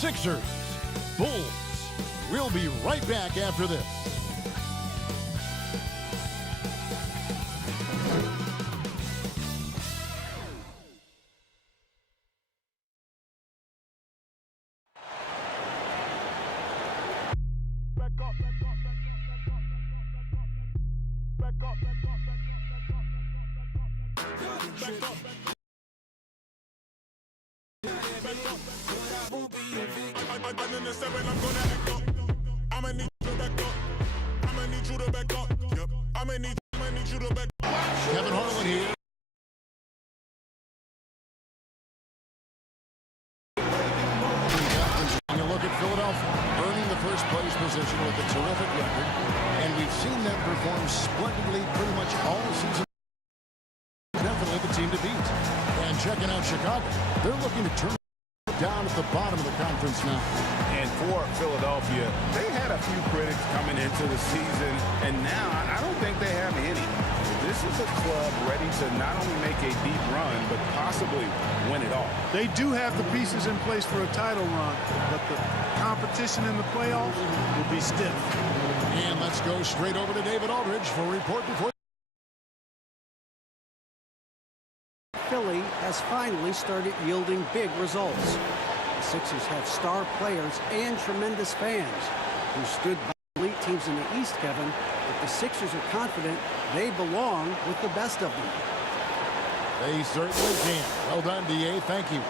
Sixers, Bulls. We'll be right back after this. Kevin Harlan here. You look at Philadelphia, earning the first place position with a terrific record, and we've seen them perform splendidly pretty much all season. Definitely the team to beat. And checking out Chicago, they're looking to turn down at the bottom of the conference now. And for Philadelphia, they had a few critics coming into the season, and now I don't think they have any. This is a club ready to not only make a deep run, but possibly win it all. They do have the pieces in place for a title run, but the competition in the playoffs will be stiff. And let's go straight over to David Aldridge for a report before. Philly has finally started yielding big results. The Sixers have star players and tremendous fans who stood by elite teams in the East, Kevin, but the Sixers are confident they belong with the best of them. They certainly can. Well done, DA. Thank you.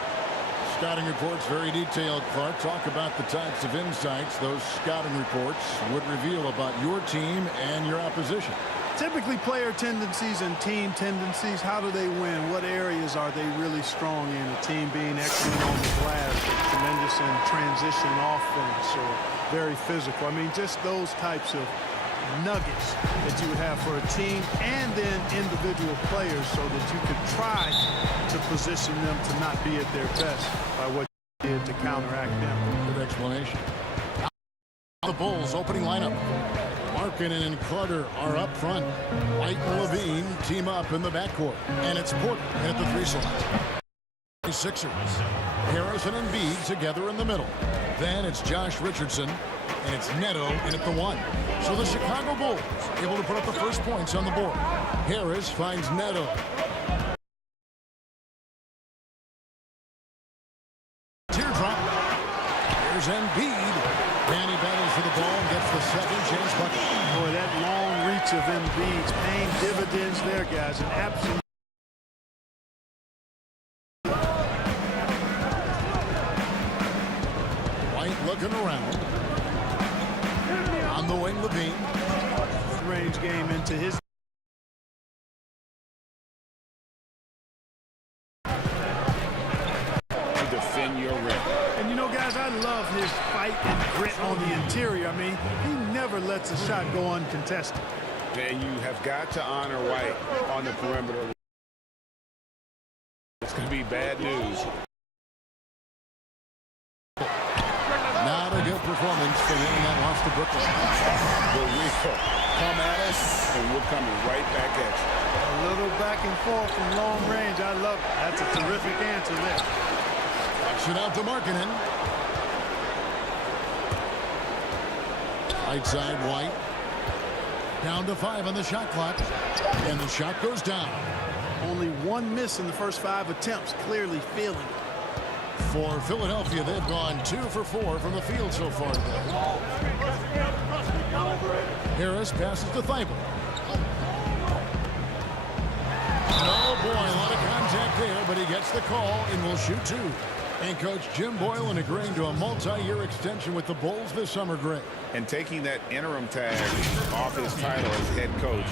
Scouting reports very detailed, Clark. Talk about the types of insights those scouting reports would reveal about your team and your opposition. Typically player tendencies and team tendencies. How do they win? What areas are they really strong in? A team being excellent on the glass, tremendous in transition offense, or very physical. I mean, just those types of nuggets that you would have for a team and then individual players so that you could try to position them to not be at their best by what you did to counteract them. Good explanation. The Bulls opening lineup. Markkanen and Carter are up front. White and Levine team up in the backcourt. And it's Porter at the 3 slot. Sixers. Harrison and Embiid together in the middle. Then it's Josh Richardson. And it's Neto in at the 1. So the Chicago Bulls able to put up the first points on the board. Harris finds Neto. Teardrop. Here's Embiid. And he battles for the ball and gets the second chance bucket. Boy, that long reach of Embiid's paying dividends there, guys. An absolute. White looking around. On the wing, Levine. Range game into his. To defend your rim. And you know, guys, I love his fight and grit on the interior. I mean, he never lets a shot go uncontested. And you have got to honor White on the perimeter. It's going to be bad news. Not a good performance for him that lost to Brooklyn. The real come at us, and we're coming right back at you. A little back and forth from long range. I love it. That's a terrific answer there. Flex it out to Markkanen. Right side, White. Down to 5 on the shot clock. And the shot goes down. Only one miss in the first 5 attempts. Clearly feeling it. For Philadelphia, they've gone 2 for 4 from the field so far today. Harris passes to Thibault. Oh boy, a lot of contact there, but he gets the call and will shoot 2. And Coach Jim Boylen agreeing to a multi-year extension with the Bulls this summer, Greg. And taking that interim tag off his title as head coach,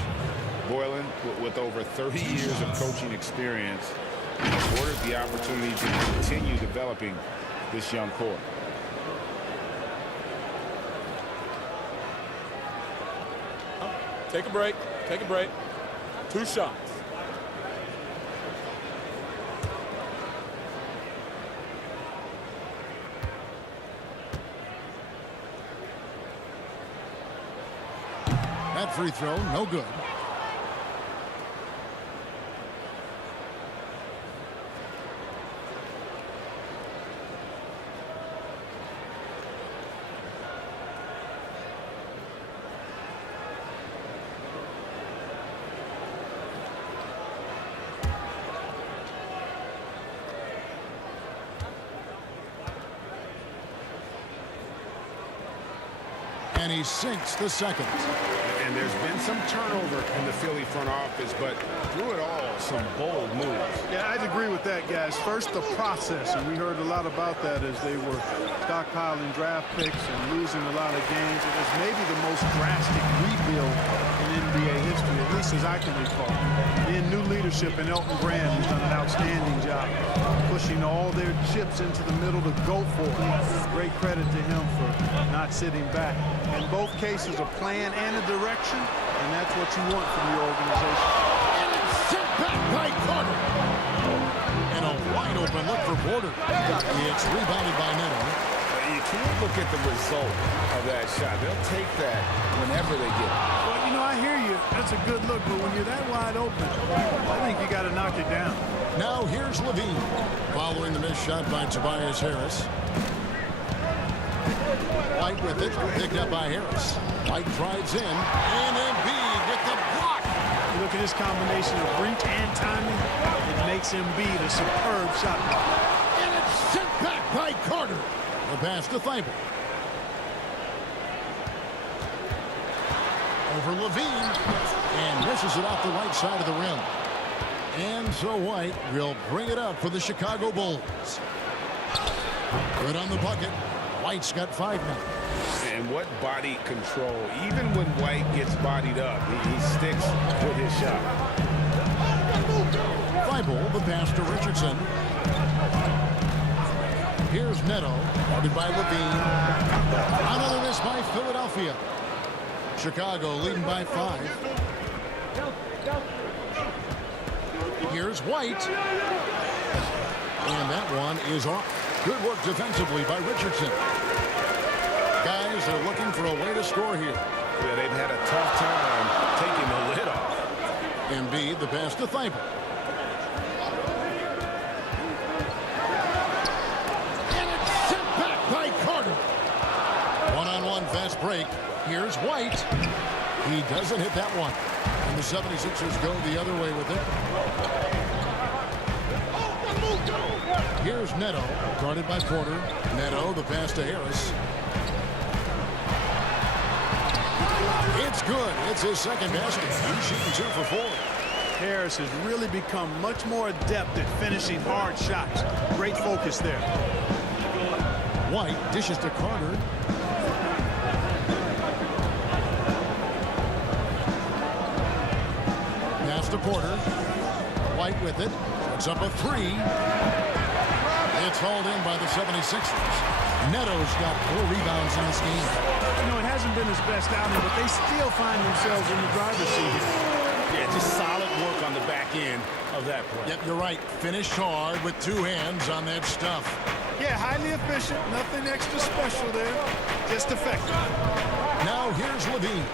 Boylen, with over 30 years of coaching experience, afforded the opportunity to continue developing this young core. Take a break. Take a break. 2 shots. That free throw, no good. And he sinks the second. And there's been some turnover in the Philly front office, but through it all, some bold moves. Yeah, I'd agree with that, guys. First, the process, and we heard a lot about that as they were stockpiling draft picks and losing a lot of games. It was maybe the most drastic rebuild in NBA history, at least as I can recall. In new leadership, and Elton Brand has done an outstanding job pushing all their chips into the middle to go for it. Great credit to him for not sitting back. In both cases, a plan and a direction, and that's what you want from your organization. And it's sent back by Carter. And a wide open look for Porter. It's rebounded by Neto. You can't look at the result of that shot. They'll take that whenever they get it. Well, you know, I hear you. That's a good look, but when you're that wide open, I think you got to knock it down. Now here's Levine. Following the missed shot by Tobias Harris. White with it, picked up by Harris. White drives in, and Embiid with the block. You look at his combination of reach and timing, it makes Embiid a superb shot blocker. And it's sent back by Carter. The pass to Thibault. Over Levine, and misses it off the right side of the rim. And so White will bring it up for the Chicago Bulls. Good on the bucket. White's got 5 now. And what body control. Even when White gets bodied up, he sticks with his shot. Thibault, the pass to Richardson. Here's Neto, guarded by Levine. Another miss by Philadelphia. Chicago leading by 5. Here's White. And that one is off. Good work defensively by Richardson. Guys are looking for a way to score here. Yeah, they've had a tough time taking the lid off. Embiid, the pass to Thibault. And it's sent back by Carter. One-on-one fast break. Here's White. He doesn't hit that one. And the 76ers go the other way with it. Here's Neto, guarded by Porter. Neto, the pass to Harris. It's good. It's his second basket. He's shooting 2 for 4. Harris has really become much more adept at finishing hard shots. Great focus there. White dishes to Carter. Pass to Porter. White with it. Puts up a 3. It's hauled in by the 76ers. Neto's got 4 rebounds in this game. You know, it hasn't been his best outing, but they still find themselves in the driver's seat here. Yeah, just solid work on the back end of that play. Yep, you're right. Finished hard with 2 hands on that stuff. Yeah, highly efficient. Nothing extra special there. Just effective. Now here's Levine.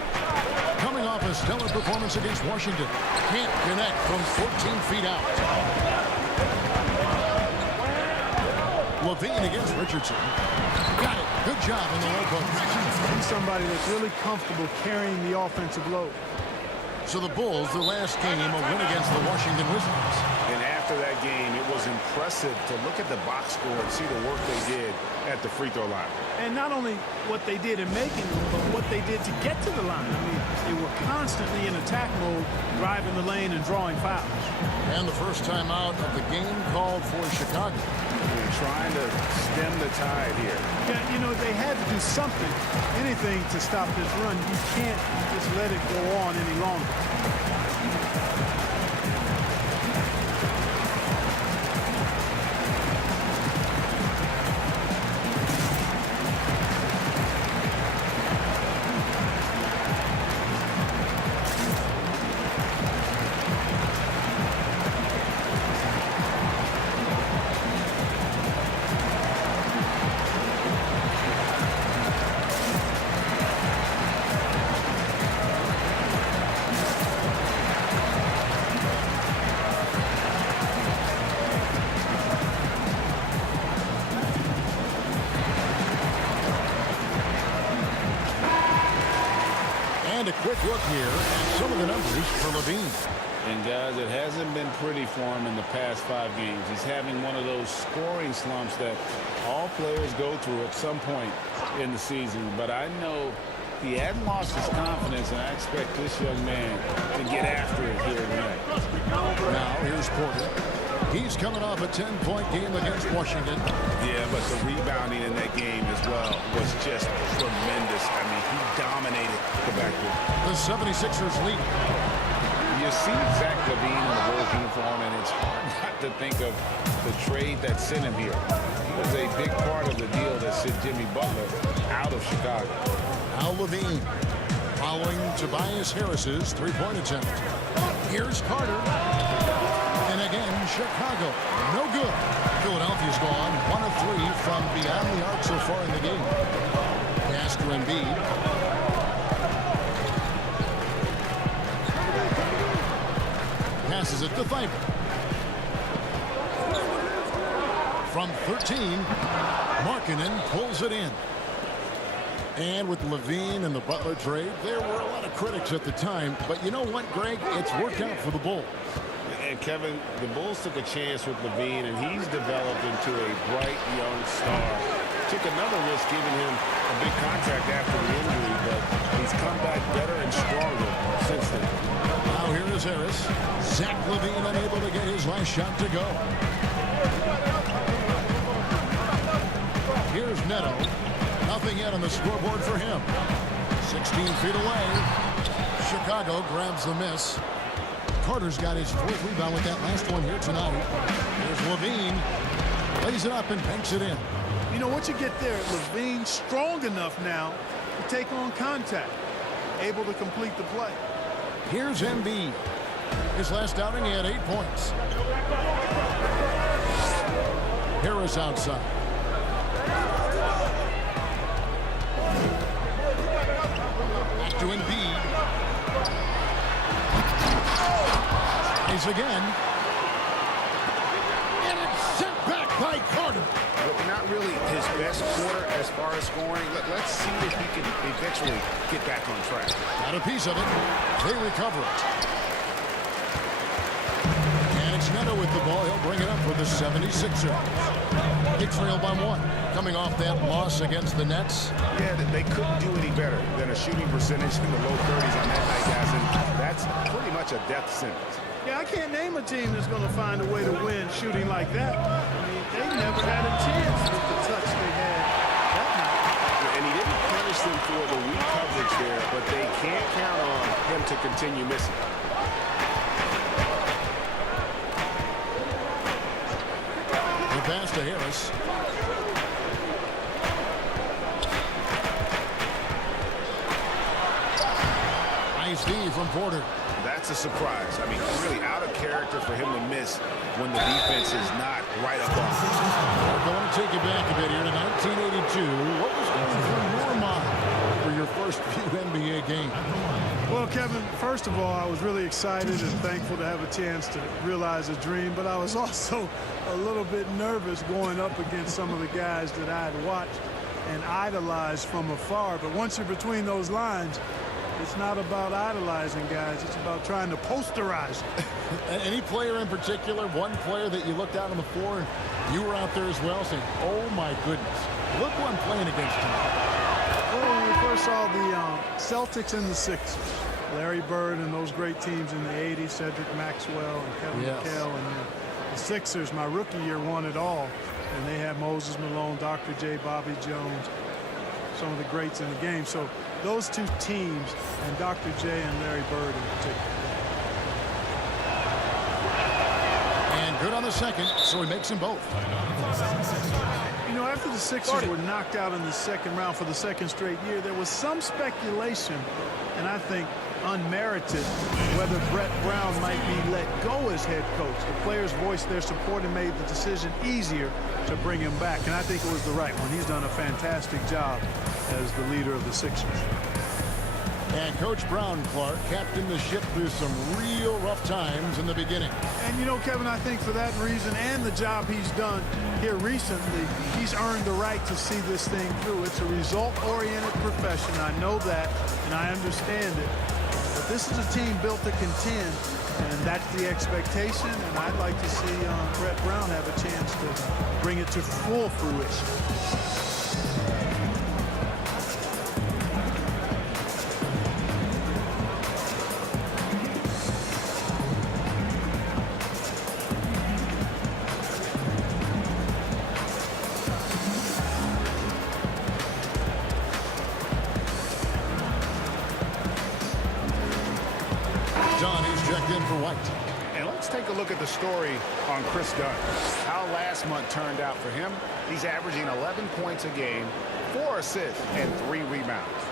Coming off a stellar performance against Washington. Can't connect from 14 feet out. Levine against Richardson. Got it. Good job in the low post. He's somebody that's really comfortable carrying the offensive load. So the Bulls, their last game, a win against the Washington Wizards. And after that game, it was impressive to look at the box score and see the work they did at the free throw line. And not only what they did in making them, but what they did to get to the line. I mean, they were constantly in attack mode, driving the lane and drawing fouls. And the first time out of the game called for Chicago. They're trying to stem the tide here. Yeah, you know, they had to do something, anything to stop this run. You can't just let it go on any longer. And a quick look here at some of the numbers for Levine. And guys, it hasn't been pretty for him in the past 5 games. He's having one of those scoring slumps that all players go through at some point in the season. But I know He hadn't lost his confidence, and I expect this young man to get after it here tonight. Now here's Porter. He's coming off a 10-point game against Washington. Yeah, but the rebounding in that game as well was just tremendous. I mean, he dominated the backcourt. The 76ers lead. You see Zach LaVine in the Bulls uniform, and it's hard not to think of the trade that sent him here. He was a big part of the deal that sent Jimmy Butler out of Chicago. Al Levine following Tobias Harris's three-point attempt. Here's Carter. And again, Chicago. No good. Philadelphia's gone 1 of 3 from beyond the arc so far in the game. Pass to Embiid. Passes it to Thybulle. From 13, Markkanen pulls it in. And with Levine and the Butler trade, there were a lot of critics at the time. But you know what, Greg? It's worked out for the Bulls. And Kevin, the Bulls took a chance with Levine, and he's developed into a bright young star. Took another risk giving him a big contract after the injury, but he's come back better and stronger since then. Now here is Harris. Zach LaVine unable to get his last shot to go. Here's Neto. Nothing yet on the scoreboard for him. 16 feet away. Chicago grabs the miss. Carter's got his fourth rebound with that last one here tonight. Here's Levine. Lays it up and banks it in. You know what you get there? Levine strong enough now to take on contact. Able to complete the play. Here's Embiid. His last outing, he had 8 points. Harris outside. Back to Embiid. He's again. And it's sent back by Carter. Not really his best quarter as far as scoring. Let's see if he can eventually get back on track. Got a piece of it. They recover it. And it's Neto with the ball. He'll bring it up for the 76ers. They trail by 1. Coming off that loss against the Nets. Yeah, they couldn't do any better than a shooting percentage in the low 30s on that night, guys. And that's pretty much a death sentence. Yeah, I can't name a team that's going to find a way to win shooting like that. I mean, they never had a chance with the touch they had that night. And he didn't punish them for the weak coverage there, but they can't count on him to continue missing. The pass to Harris. Nice D from Porter. That's a surprise. I mean, really out of character for him to miss when the defense is not right up on him. We're going to take you back a bit here to 1982. What was going through your mind for your first few NBA games? Well, Kevin, first of all, I was really excited and thankful to have a chance to realize a dream, but I was also a little bit nervous going up against some of the guys that I had watched and idolized from afar. But once you're between those lines, it's not about idolizing guys. It's about trying to posterize them. Any player in particular, one player that you looked out on the floor and you were out there as well saying, oh my goodness, look who I'm playing against tonight. Well, when we first saw the Celtics and the Sixers, Larry Bird and those great teams in the 80s, Cedric Maxwell and Kevin McHale, and the Sixers, my rookie year, won it all. And they had Moses Malone, Dr. J, Bobby Jones, some of the greats in the game. So those two teams, and Dr. J and Larry Bird in particular. And good on the second, so he makes them both. You know, after the Sixers were knocked out in the second round for the second straight year, there was some speculation, and I think unmerited, whether Brett Brown might be let go as head coach. The players voiced their support and made the decision easier to bring him back, and I think it was the right one. He's done a fantastic job as the leader of the Sixers. And Coach Brown, Clark, captained the ship through some real rough times in the beginning. And, you know, Kevin, I think for that reason and the job he's done here recently, he's earned the right to see this thing through. It's a result-oriented profession. I know that, and I understand it. But this is a team built to contend, and that's the expectation. And I'd like to see Brett Brown have a chance to bring it to full fruition. in for White. And let's take a look at the story on Chris Dunn. How last month turned out for him. He's averaging 11 points a game, 4 assists, and 3 rebounds.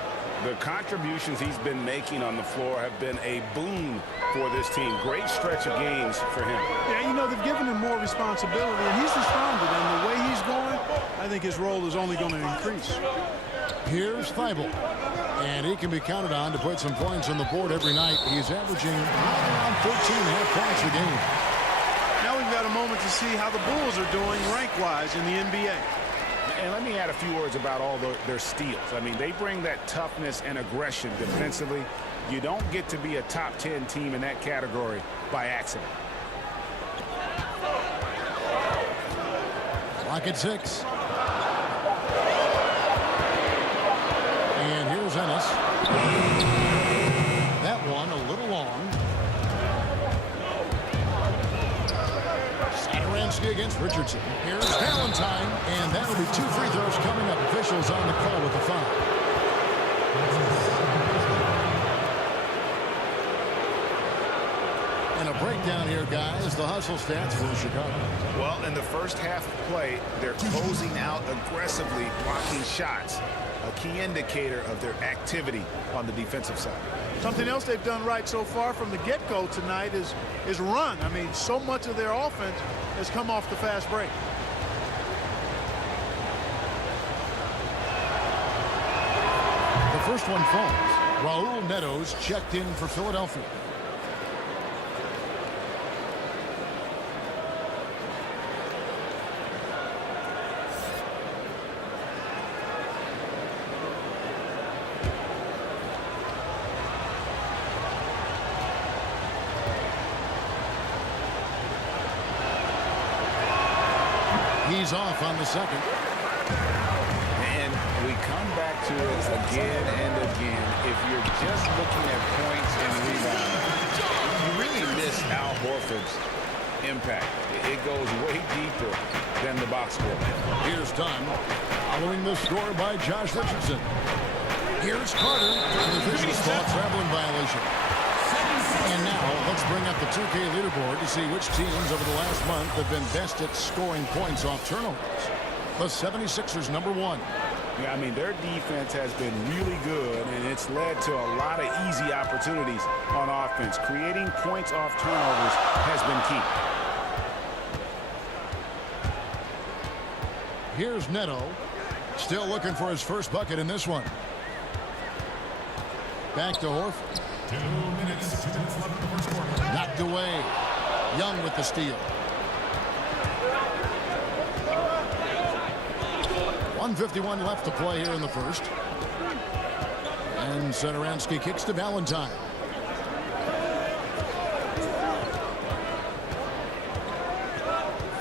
The contributions he's been making on the floor have been a boon for this team. Great stretch of games for him. Yeah, you know, they've given him more responsibility, and he's responded. And the way he's going, I think his role is only going to increase. Here's Thibault. And he can be counted on to put some points on the board every night. He's averaging right around 13.5 points a game. Now we've got a moment to see how the Bulls are doing rank-wise in the NBA. And let me add a few words about all their steals. I mean, they bring that toughness and aggression defensively. You don't get to be a top 10 team in that category by accident. Clock at 6. And here's Ennis. That one a little long. Satoransky against Richardson. Here's Valentine, and that'll be 2 free throws coming up. Officials on the call with the foul. And a breakdown here, guys. The hustle stats for Chicago. Well, in the first half of play, they're closing out aggressively, blocking shots. A key indicator of their activity on the defensive side. Something else they've done right so far from the get-go tonight is run. I mean, so much of their offense has come off the fast break. The first one falls. Raul Netos checked in for Philadelphia. He's off on the second. And we come back to it again and again. If you're just looking at points and rebounds, you really miss Al Horford's impact. It goes way deeper than the box score. Here's Dunn, following the score by Josh Richardson. Here's Carter. The officials call a traveling violation. And now let's bring up the 2K leaderboard to see which teams over the last month have been best at scoring points off turnovers. The 76ers #1. Yeah, I mean, their defense has been really good, and it's led to a lot of easy opportunities on offense. Creating points off turnovers has been key. Here's Neto. Still looking for his first bucket in this one. Back to Horford. 2 minutes left in the first quarter. Knocked away. Young with the steal. 1:51 left to play here in the first. And Satoransky kicks to Valentine.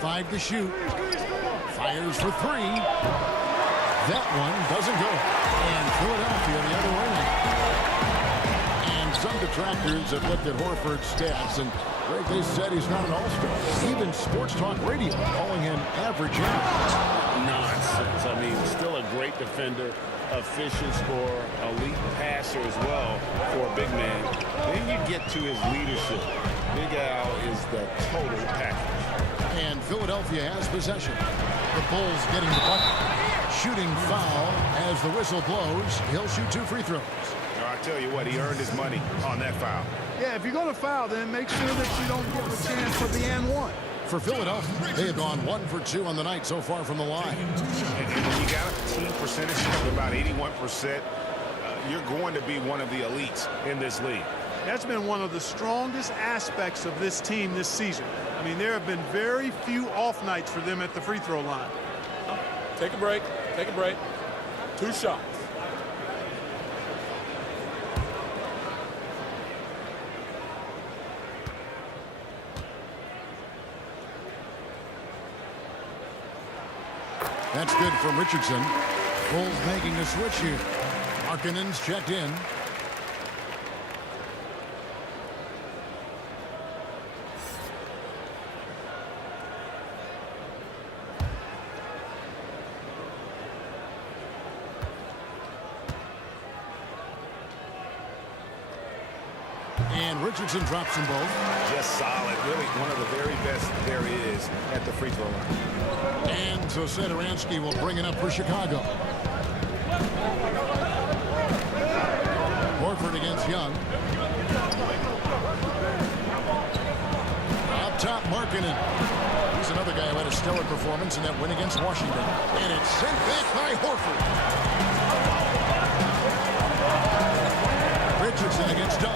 Five to shoot. Fires for 3. That one doesn't go. And Philadelphia the other way. And some detractors have looked at Horford's stats, and they said he's not an all-star. Even Sports Talk Radio calling him average. Nonsense. I mean, still a great defender, efficient scorer, elite passer as well for a big man. Then you get to his leadership. Big Al is the total package. And Philadelphia has possession. The Bulls getting the bucket. Shooting foul as the whistle blows. He'll shoot 2 free throws. I tell you what, he earned his money on that foul. Yeah, if you're going to foul, then make sure that you don't give a chance for the and one. For Philadelphia, they have gone 1 for 2 on the night so far from the line. And when you got a team percentage of about 81%, you're going to be one of the elites in this league. That's been one of the strongest aspects of this team this season. I mean, there have been very few off nights for them at the free throw line. Take a break. Take a break. 2 shots. That's good from Richardson. Bulls making a switch here. Markkanen's checked in. And Richardson drops them both. Just solid. Really one of the very best there is at the free throw line. And so Satoransky will bring it up for Chicago. Horford against Young. Up top, Markkanen. He's another guy who had a stellar performance in that win against Washington. And it's sent back by Horford. Richardson against Dunn.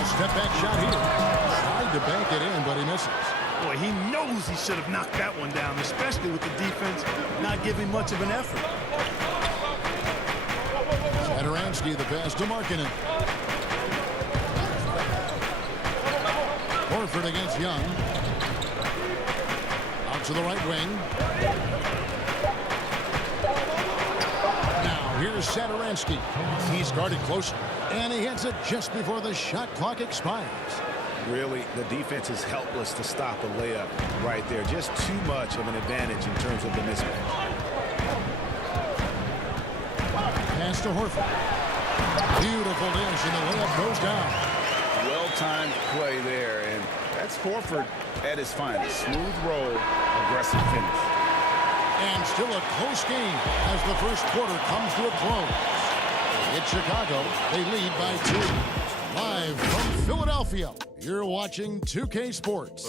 A step back shot here. Tried to bank it in, but he misses. Boy, he knows he should have knocked that one down, especially with the defense not giving much of an effort. Satoransky, the pass to Markkanen. Horford against Young. Out to the right wing. Now here's Satoransky. He's guarded closely, and he hits it just before the shot clock expires. Really, the defense is helpless to stop a layup right there. Just too much of an advantage in terms of the mismatch. Pass to Horford. Beautiful dish, and the layup goes down. Well-timed play there, and that's Horford at his finest. Smooth roll, aggressive finish. And still a close game as the first quarter comes to a close. It's Chicago. They lead by 2. Live from Philadelphia, you're watching 2K Sports.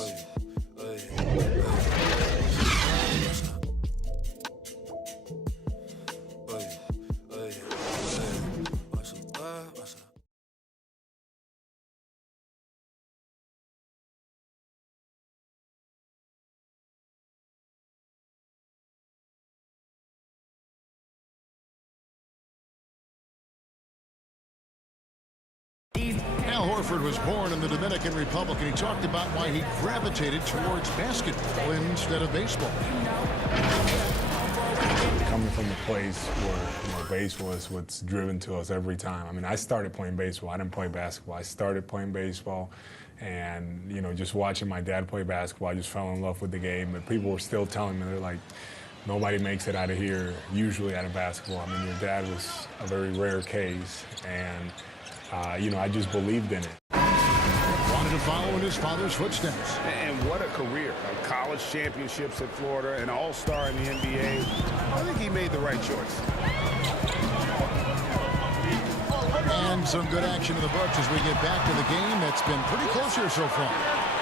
Al Horford was born in the Dominican Republic, and he talked about why he gravitated towards basketball instead of baseball. Coming from a place where baseball is what's driven to us every time. I mean, I started playing baseball. I didn't play basketball. I started playing baseball, and just watching my dad play basketball, I just fell in love with the game. But people were still telling me, they're like, nobody makes it out of here usually out of basketball. I mean, your dad was a very rare case, and I just believed in it. Wanted to follow in his father's footsteps. And what a career. College championships at Florida, an all-star in the NBA. I think he made the right choice. And some good action in the books as we get back to the game that's been pretty close here so far.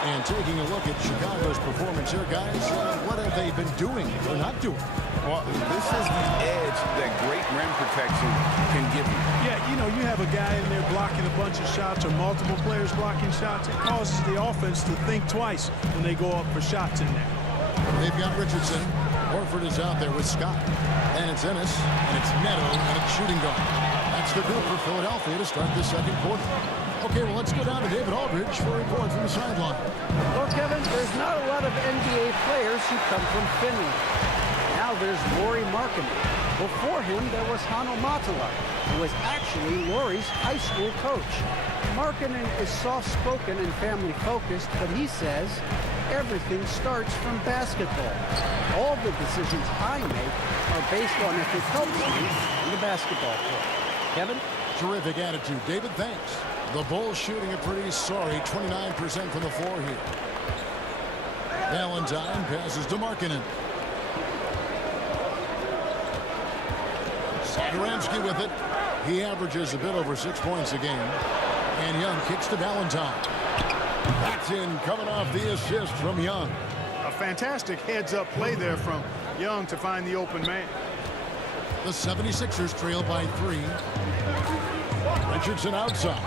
And taking a look at Chicago's performance here, guys, what have they been doing or not doing? Well, this is the edge that great rim protection can give you. Yeah, you have a guy in there blocking a bunch of shots or multiple players blocking shots. It causes the offense to think twice when they go up for shots in there. They've got Richardson. Horford is out there with Scott. And it's Ennis, and it's Neto, and it's shooting guard. That's the group for Philadelphia to start the second quarter. Okay, well, let's go down to David Aldridge for a report from the sideline. Well, Kevin, there's not a lot of NBA players who come from Finland. Now there's Lauri Markkanen. Before him, there was Hanno Matala, who was actually Lauri's high school coach. Markkanen is soft-spoken and family-focused, but he says everything starts from basketball. All the decisions I make are based on if it helps me in the basketball court. Kevin? Terrific attitude. David, thanks. The Bulls shooting a pretty sorry 29% from the floor here. Valentine passes to Markkanen. Satoransky with it. He averages a bit over 6 points a game. And Young kicks to Valentine. That's in, coming off the assist from Young. A fantastic heads-up play there from Young to find the open man. The 76ers trail by 3. Richardson outside.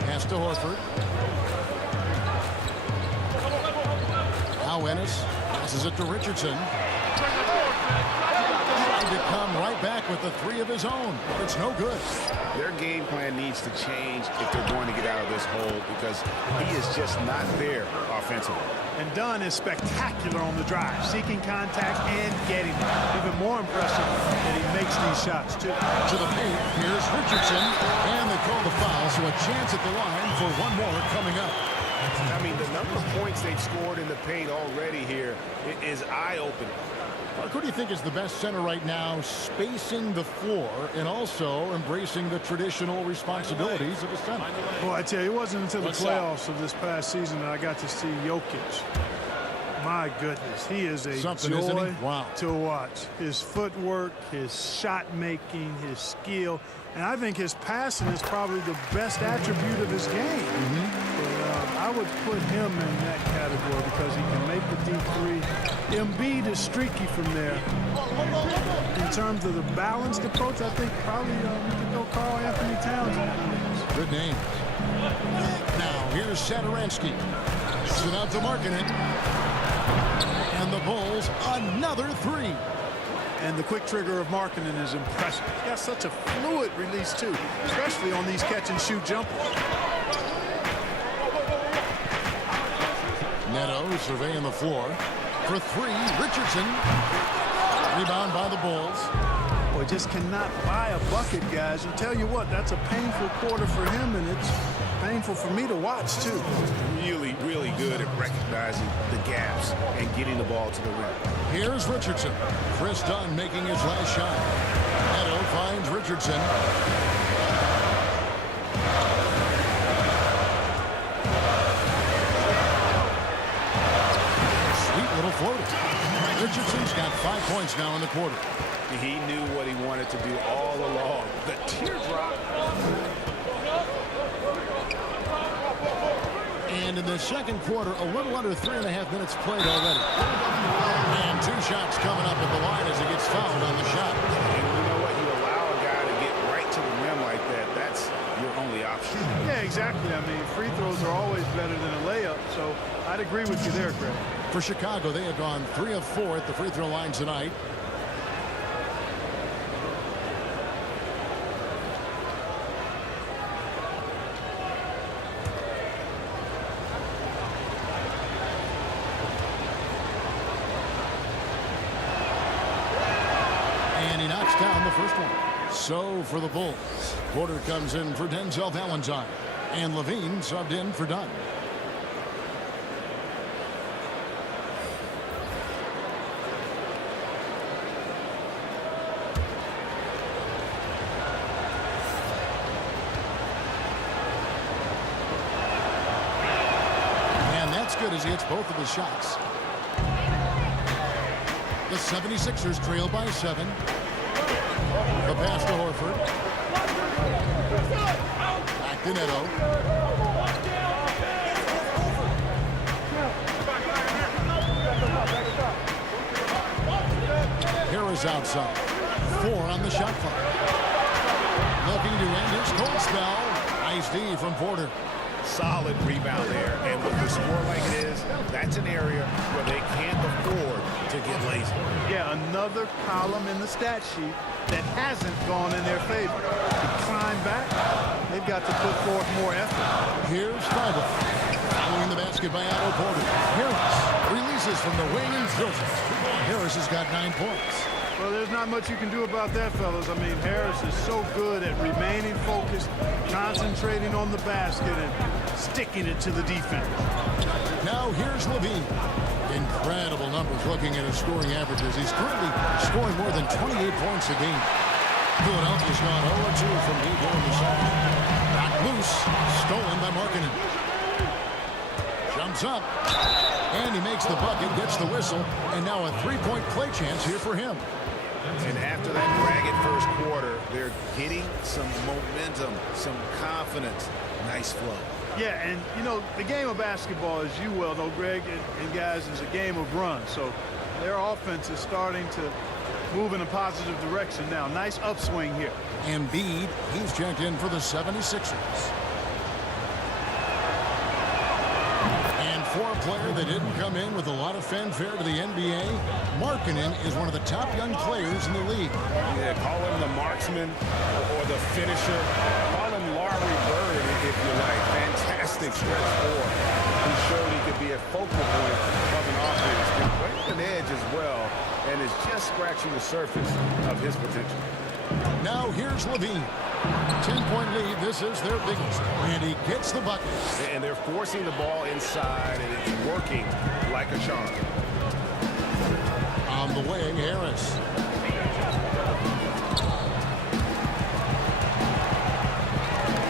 Pass to Horford. Now Ennis passes it to Richardson. Trying to come right back with the 3 of his own, but it's no good. Their game plan needs to change if they're going to get out of this hole, because he is just not there offensively. And Dunn is spectacular on the drive, seeking contact and getting it. Even more impressive that he makes these shots, too. To the paint, here's Richardson, and they call the foul, so a chance at the line for one more coming up. I mean, the number of points they've scored in the paint already here is eye-opening. Mark, who do you think is the best center right now, spacing the floor and also embracing the traditional responsibilities of a center? Well, I tell you, it wasn't until the What's that? playoffs of this past season that I got to see Jokic. My goodness, he is a Something, isn't joy he? Wow. to watch. His footwork, his shot making, his skill, and I think his passing is probably the best attribute of his game. But, I would put him in that category because he can make the deep three. Embiid is streaky from there. In terms of the balanced approach, I think probably we could go Karl Anthony Towns in that mix. Good names. Now, here's Satoransky. Sit out to Markkanen. And the Bulls, another three. And the quick trigger of Markkanen is impressive. He's got such a fluid release, too, especially on these catch-and-shoot jumpers. Neto surveying the floor. For three, Richardson. Rebound by the Bulls. Boy, just cannot buy a bucket, guys. And tell you what, that's a painful quarter for him, and it's painful for me to watch, too. Really, really good at recognizing the gaps and getting the ball to the rim. Here's Richardson. Chris Dunn making his last shot. Neto finds Richardson. Sweet little floater. Richardson's got 5 points now in the quarter. He knew what he wanted to do all along. The teardrop. And in the second quarter, a little under 3.5 minutes played already. And 2 shots coming up at the line as he gets fouled on the shot. And you know what? You allow a guy to get right to the rim like that. That's your only option. Yeah, exactly. I mean, free throws are always better than a layup, so I'd agree with you there, Greg. For Chicago, they have gone 3 of 4 at the free throw line tonight. And he knocks down the first one. So for the Bulls, Porter comes in for Denzel Valentine, and Levine subbed in for Dunn. And that's good as he hits both of his shots. The 76ers trail by 7. The pass to Horford. Back to Neto. Harris outside. 4 on the shot clock. Looking to end his cold spell. Nice D from Porter. Solid rebound there. And with the score like it is, that's an area where they can't afford to get lazy. Yeah, another column in the stat sheet that hasn't gone in their favor. To climb back, they've got to put forth more effort. Here's Feigl. Following the basket by Otto Porter. Harris releases from the wing and throws it. Harris has got 9 points. Well, there's not much you can do about that, fellas. I mean, Harris is so good at remaining focused, concentrating on the basket, and sticking it to the defense. Now here's Levine. Incredible numbers looking at his scoring averages. He's currently scoring more than 28 points a game. Philadelphia's gone 0-2 from deep here in the second. Back loose. Stolen by Markkanen. Jumps up. And he makes the bucket, gets the whistle, and now a 3-point play chance here for him. And after that ragged first quarter, they're getting some momentum, some confidence. Nice flow. Yeah, and, you know, the game of basketball, as you well know, Greg, and guys, is a game of runs. So their offense is starting to move in a positive direction now. Nice upswing here. Embiid, he's checked in for the 76ers. And for a player that didn't come in with a lot of fanfare to the NBA, Markkanen is one of the top young players in the league. Yeah, call him the marksman or the finisher. Call him Larry Bird, if you like. Fantastic stretch four. He showed he could be a focal point of an offense. Been playing an edge as well, and is just scratching the surface of his potential. Now here's Levine. 10-point lead. This is their biggest. And he gets the bucket. And they're forcing the ball inside, and it's working like a charm. On the wing, Harris.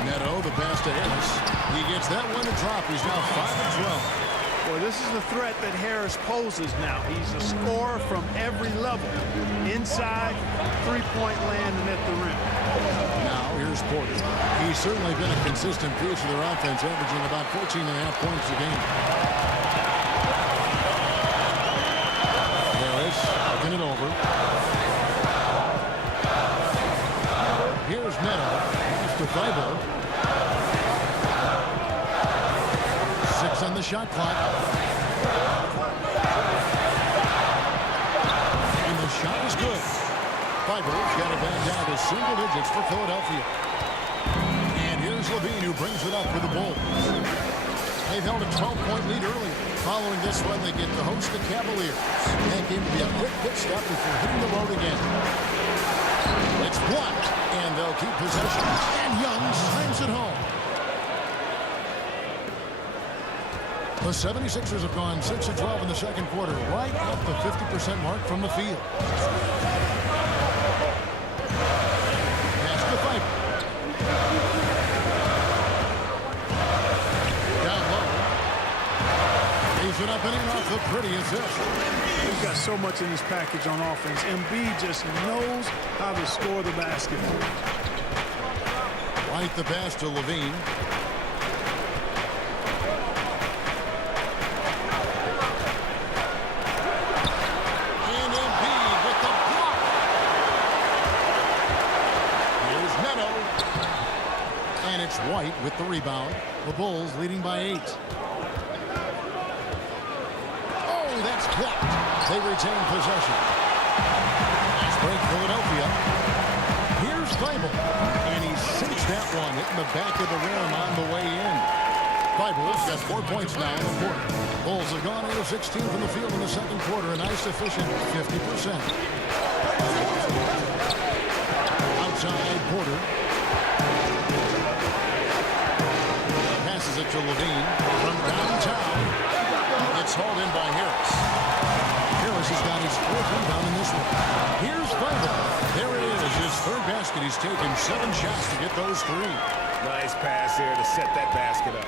Neto, the pass to Harris. He gets that one to drop. He's now 5 of 12. Boy, this is the threat that Harris poses now. He's a scorer from every level. Inside, three-point land, and at the rim. Now, here's Porter. He's certainly been a consistent piece of their offense, averaging about 14.5 points a game. Harris looking it over. Here's Neto. Pass to Thibault. 6 on the shot clock. And the shot is good. Thibault's got it back down to single digits for Philadelphia. And here's LaVine, who brings it up for the Bulls. They've held a 12-point lead early. Following this one, they get to host the Cavaliers. That game will be a quick pit stop before hitting the road again. It's blocked, and they'll keep possession. And Young slams it home. The 76ers have gone 6 of 12 in the second quarter, right at the 50% mark from the field. Pass to Thibault. Down low. Lays it up and in off the pretty assist. He's got so much in his package on offense. Embiid just knows how to score the basketball. Right the pass to LaVine. And Embiid with the block. Here's Neto. And it's White with the rebound. The Bulls leading by 8. Oh, that's blocked. They retain possession. Nice break, Philadelphia. Here's Thibault. And he sinks that one, hitting the back of the rim on the way in. Thibault's got 4 points now in the quarter. Bulls have gone 8 of 16 from the field in the second quarter. A nice efficient 50%. Outside Porter. Passes it to LaVine from downtown. It's hauled in by Harris. Harris has got his 4th rebound in this one. Here's Thibault. There it is, his 3rd basket. He's taken 7 shots to get those 3. Nice pass here to set that basket up.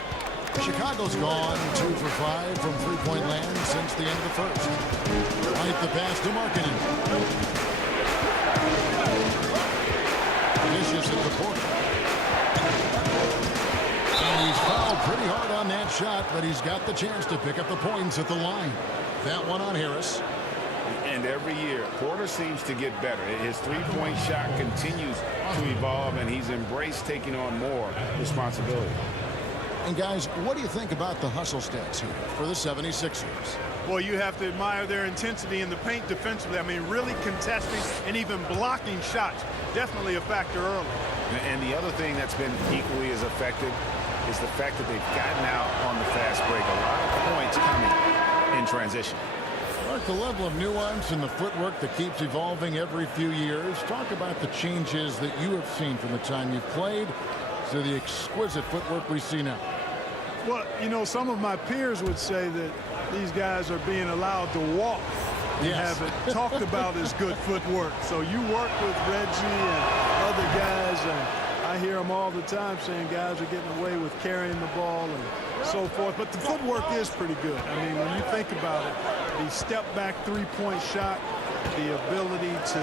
Chicago's gone 2 for 5 from three-point land since the end of the first. Right the pass to Markkanen. Dishes at the Porter. And he's fouled pretty hard on that shot, but he's got the chance to pick up the points at the line. That one on Harris. And every year, Porter seems to get better. His three-point shot continues to evolve, and he's embraced taking on more responsibility. And guys, what do you think about the hustle stats here for the 76ers? Well, you have to admire their intensity in the paint defensively. I mean, really contesting and even blocking shots. Definitely a factor early. And the other thing that's been equally as effective is the fact that they've gotten out on the fast break. A lot of points coming in transition. Mark, the level of nuance in the footwork that keeps evolving every few years. Talk about the changes that you have seen from the time you've played to the exquisite footwork we see now. Well, you know, some of my peers would say that these guys are being allowed to walk. You haven't talked about as good footwork. So you work with Reggie and other guys, and I hear them all the time saying guys are getting away with carrying the ball and so forth. But the footwork is pretty good. I mean, when you think about it, the step-back three-point shot, the ability to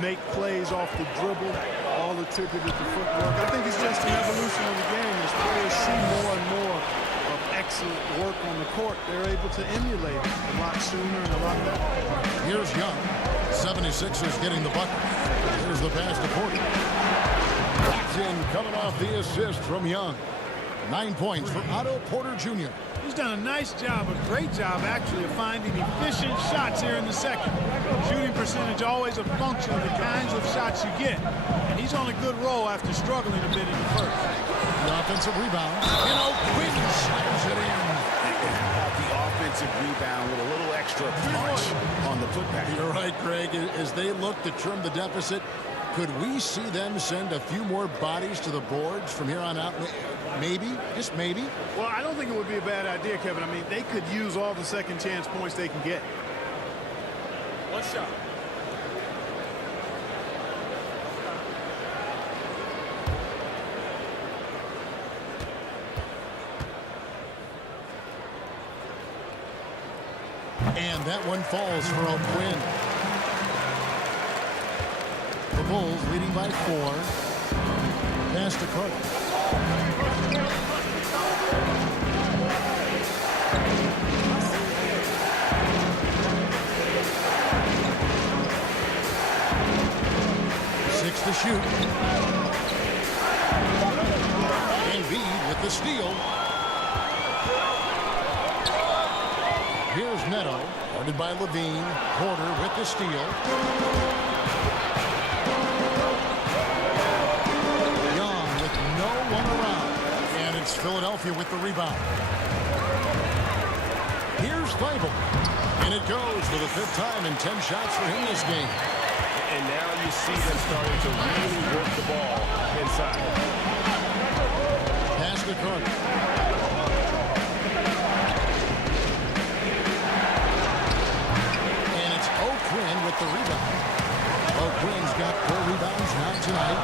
make plays off the dribble, all attributed to footwork. I think it's just an evolution of the game. As players see more and more of excellent work on the court, they're able to emulate it a lot sooner and a lot better. Here's Young. 76ers getting the bucket. Here's the pass to Porter. Jackson coming off the assist from Young. 9 points for Otto Porter Jr. He's done a nice job, a great job actually, of finding efficient shots here in the second. Shooting percentage always a function of the kinds of shots you get. And he's on a good roll after struggling a bit in the first. The offensive rebound. And O'Quinn slams it in. The offensive rebound with a little extra punch on the putback. You're right, Greg. As they look to trim the deficit, could we see them send a few more bodies to the boards from here on out? Maybe, just maybe. Well, I don't think it would be a bad idea, Kevin. I mean, they could use all the second chance points they can get. One shot. And that one falls for O'Quinn. The Bulls leading by 4. Pass to Carter. 6 to shoot. Embiid with the steal. Here's Neto, guarded by Levine. Porter with the steal. Young with no one around. And it's Philadelphia with the rebound. Here's Thybulle. And it goes for the 5th time in 10 shots for him this game. And now you see them starting to really work the ball inside. Pass to Carter. And it's O'Quinn with the rebound. O'Quinn's got 4 rebounds now tonight.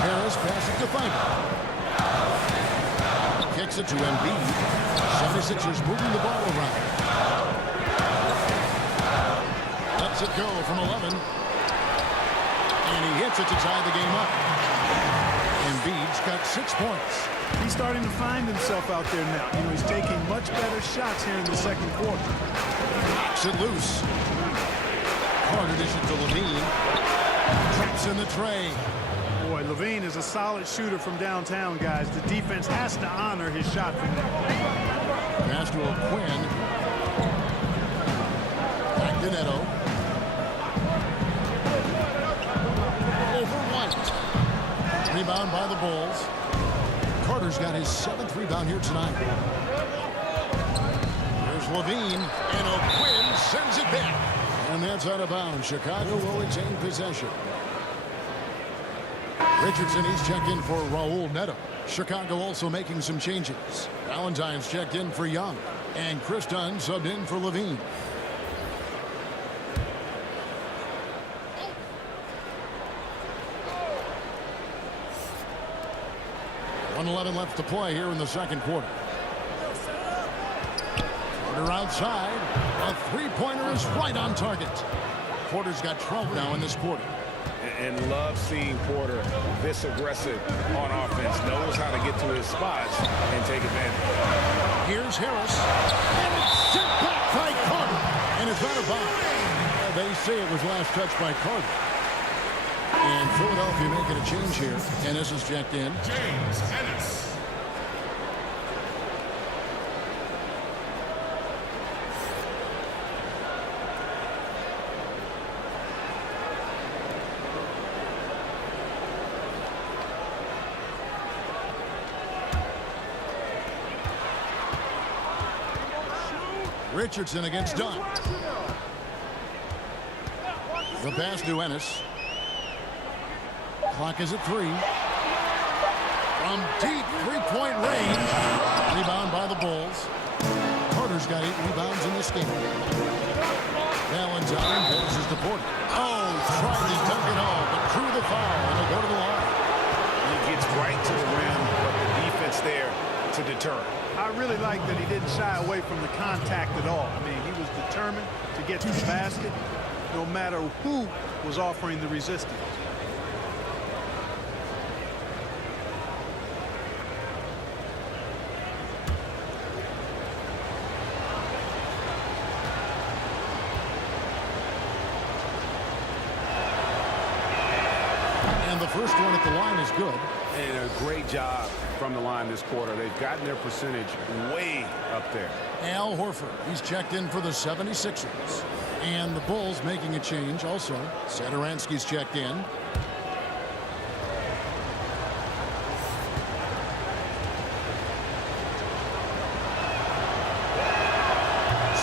Harris passes to Thybulle. Kicks it to Embiid. 76ers moving the ball around. Lets it go from 11. And he hits it to tie the game up. Embiid's got 6 points. He's starting to find himself out there now. You know, he's taking much better shots here in the second quarter. Knocks it loose. Carter dishes it to Levine. Traps in the tray. Boy, Levine is a solid shooter from downtown, guys. The defense has to honor his shot from there. Pass to O'Quinn. Back to Neto. Over White. Rebound by the Bulls. Carter's got his 7th rebound here tonight. There's Levine, and O'Quinn sends it back. And that's out of bounds. Chicago will retain possession. Richardson, he's checked in for Raul Neto. Chicago also making some changes. Valentine's checked in for Young. And Chris Dunn subbed in for Levine. .11 left to play here in the second quarter. Porter outside. A three-pointer is right on target. Porter's got 12 now in this quarter. And love seeing Porter this aggressive on offense. Knows how to get to his spots and take advantage. Here's Harris. And it's sent back by Carter. And it's out of bounds. They say it was last touched by Carter. And Philadelphia making a change here. Ennis is checked in. James Ennis. Richardson against Dunn. The pass to Ennis. Clock is at 3. From deep three-point range. Rebound by the Bulls. Carter's got 8 rebounds in this game. Valentine passes to Porter. Oh, tried to dunk it all, but drew the foul, and they'll go to the line. He gets right to the rim, but the defense there to deter. I really like that he didn't shy away from the contact at all. I mean, he was determined to get to the basket no matter who was offering the resistance. And the first one at the line is good. And a great job from the line this quarter. They've gotten their percentage way up there. Al Horford, he's checked in for the 76ers. And the Bulls making a change also. Satoransky's checked in.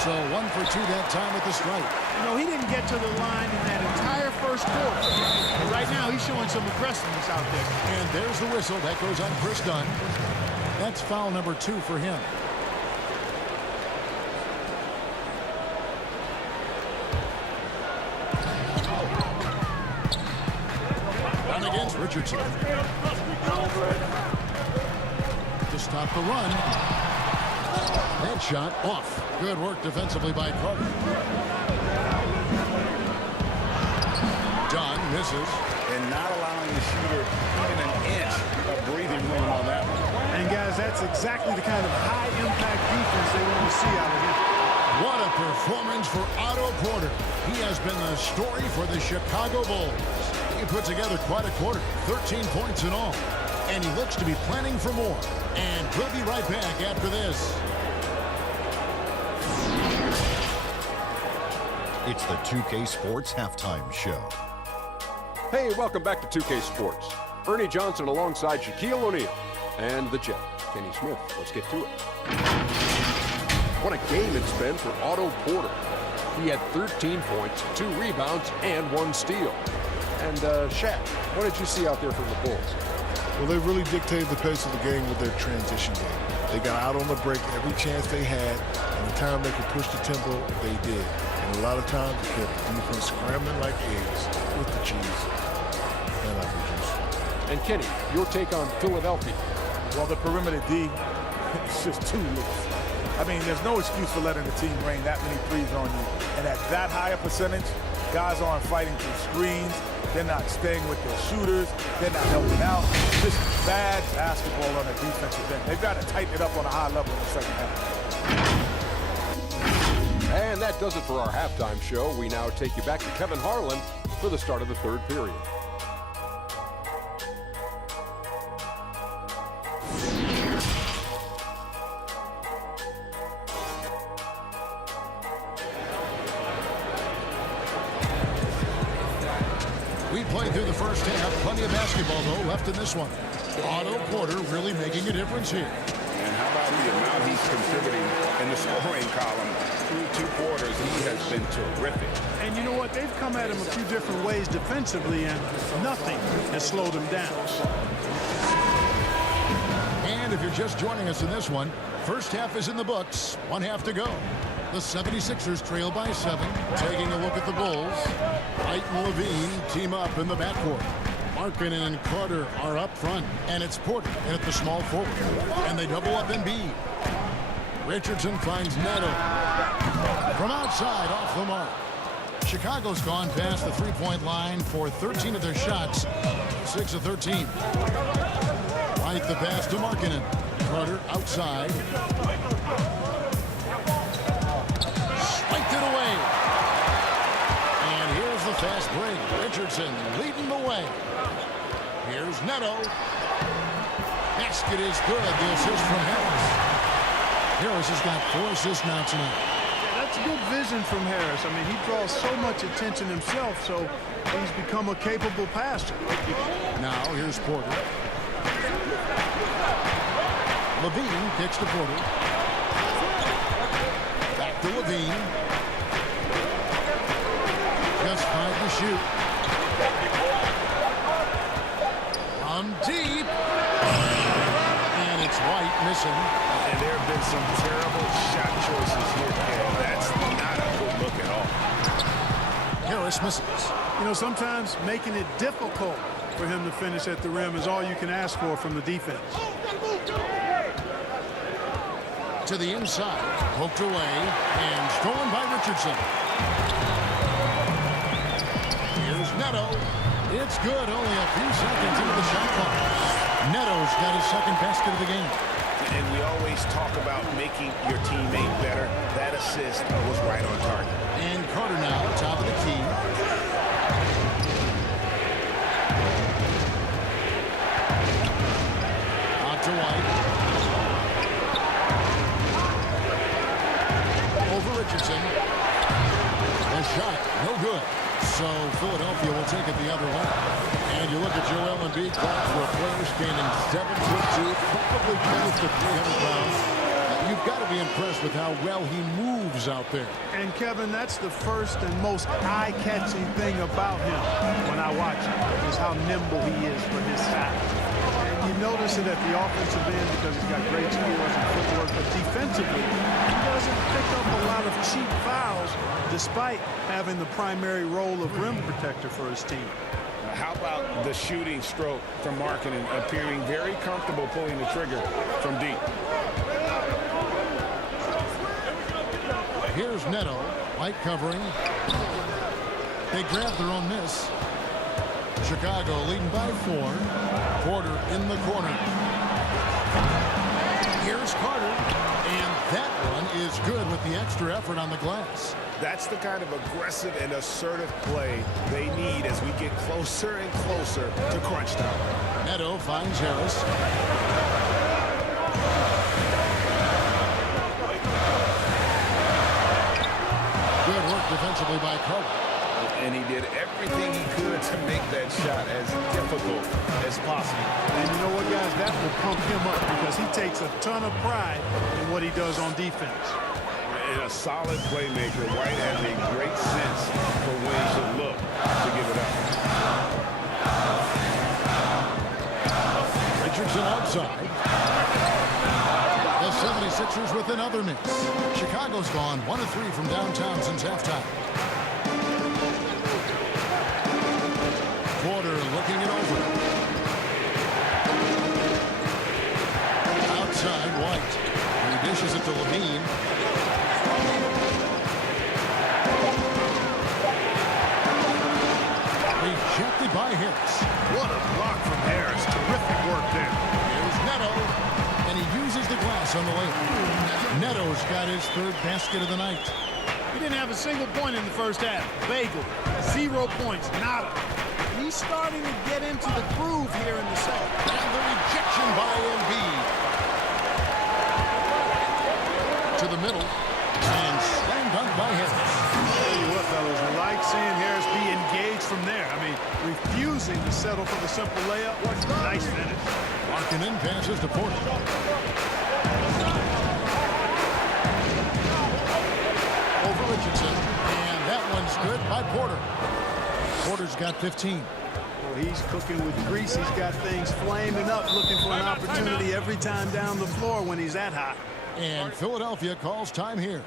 So 1 for 2 that time at the stripe. You know, he didn't get to the line in that entire first quarter. But right now, he's showing some aggressiveness out there. And there's the whistle. That goes on Chris Dunn. That's foul number 2 for him. Richardson. To stop the run. Headshot off. Good work defensively by Carter. Dunn misses. And not allowing the shooter even an inch of breathing room on that one. And guys, that's exactly the kind of high-impact defense they want to see out of him. What a performance for Otto Porter. He has been the story for the Chicago Bulls. He put together quite a quarter, 13 points in all. And he looks to be planning for more. And we'll be right back after this. It's the 2K Sports Halftime Show. Hey, welcome back to 2K Sports. Ernie Johnson alongside Shaquille O'Neal and the Jet, Kenny Smith. Let's get to it. What a game it's been for Otto Porter. He had 13 points, 2 rebounds, and 1 steal. And Shaq, what did you see out there from the Bulls? Well, they really dictated the pace of the game with their transition game. They got out on the break every chance they had, and the time they could push the tempo, they did. And a lot of times, they kept the defense scrambling like eggs with the cheese and apple juice. And Kenny, your take on Philadelphia? Well, the perimeter D is just too loose. I mean, there's no excuse for letting the team rain that many threes on you. And at that higher percentage, guys aren't fighting through screens. They're not staying with their shooters. They're not helping out. Just bad basketball on the defensive end. They've got to tighten it up on a high level in the second half. And that does it for our halftime show. We now take you back to Kevin Harlan for the start of the third period. We played through the first half. Plenty of basketball, though, left in this one. Otto Porter really making a difference here. And how about the amount he's contributing in the scoring column through 2 quarters? He has been terrific. And you know what? They've come at him a few different ways defensively, and nothing has slowed him down. And if you're just joining us in this one, first half is in the books. 1 half to go. The 76ers trail by 7. Taking a look at the Bulls. White and Levine team up in the backcourt. Markkanen and Carter are up front. And it's Porter at the small forward. And they double up Embiid. Richardson finds Neto. From outside, off the mark. Chicago's gone past the three-point line for 13 of their shots. 6 of 13. White the pass to Markkanen. Carter outside. Spiked it away. And here's the fast break. Richardson leading the way. Here's Neto. Basket is good. The assist from Harris. Harris has got 4 assists now tonight. Yeah, that's good vision from Harris. I mean, he draws so much attention himself, so he's become a capable passer. Now here's Porter. Levine kicks to Porter. Back to Levine. Just 5 to shoot. From deep. And it's White missing. And there have been some terrible shot choices here, Ken. That's not a good look at all. Harris misses. You know, sometimes making it difficult for him to finish at the rim is all you can ask for from the defense. To the inside, poked away, and stolen by Richardson. Here's Neto. It's good, only a few seconds into the shot clock. Neto's got his second basket of the game. And we always talk about making your teammate better. That assist was right on target. And Carter now, top of the key. Out to White. Over Richardson. The shot, no good. So Philadelphia will take it the other way. And you look at Joel Embiid, called for a player standing 7'2", probably close to 300 pounds. You've got to be impressed with how well he moves out there. And Kevin, that's the first and most eye-catching thing about him when I watch him, is how nimble he is for his size. And you notice it at the offensive end because he's got great skills and footwork, but defensively, he doesn't pick up a lot of cheap fouls despite having the primary role of rim protector for his team. How about the shooting stroke from Markkanen, appearing very comfortable pulling the trigger from deep. Here's Neto. White covering. They grab their own miss. Chicago leading by 4. Porter in the corner. Here's Carter. And that one is good with the extra effort on the glass. That's the kind of aggressive and assertive play they need as we get closer and closer to crunch time. Neto finds Harris. Good work defensively by Carter. And he did everything he could to make that shot as difficult as possible. And you know what, guys? That will pump him up because he takes a ton of pride in what he does on defense. And a solid playmaker, White has a great sense for when to look to give it up. Richardson outside. The 76ers with another miss. Chicago's gone 1 of 3 from downtown since halftime. Porter looking it over. Outside White. He dishes it to Levine. Rejected by Harris. What a block from Harris. Terrific work there. Here's Neto. And he uses the glass on the layup. Neto's got his 3rd basket of the night. He didn't have a single point in the first half. Bagel. 0 points. Nada. He's starting to get into the groove here in the second. And the rejection by Embiid. To the middle. And slam dunk by Harris. Tell you what, fellas, I like seeing Harris be engaged from there. I mean, refusing to settle for the simple layup. Nice finish. Markkanen passes to Porter. Over Richardson. And that one's good by Porter. Porter's got 15. Well, he's cooking with grease. He's got things flaming up, looking for an opportunity every time down the floor when he's that hot. And Philadelphia calls time here.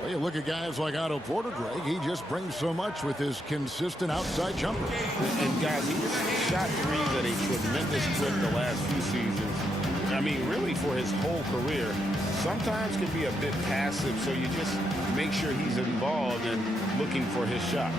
Well, you look at guys like Otto Porter, Greg. He just brings so much with his consistent outside jumper. And guys, he just shot threes at a tremendous clip the last few seasons. I mean, really for his whole career. Sometimes can be a bit passive, so you just make sure he's involved and looking for his shot.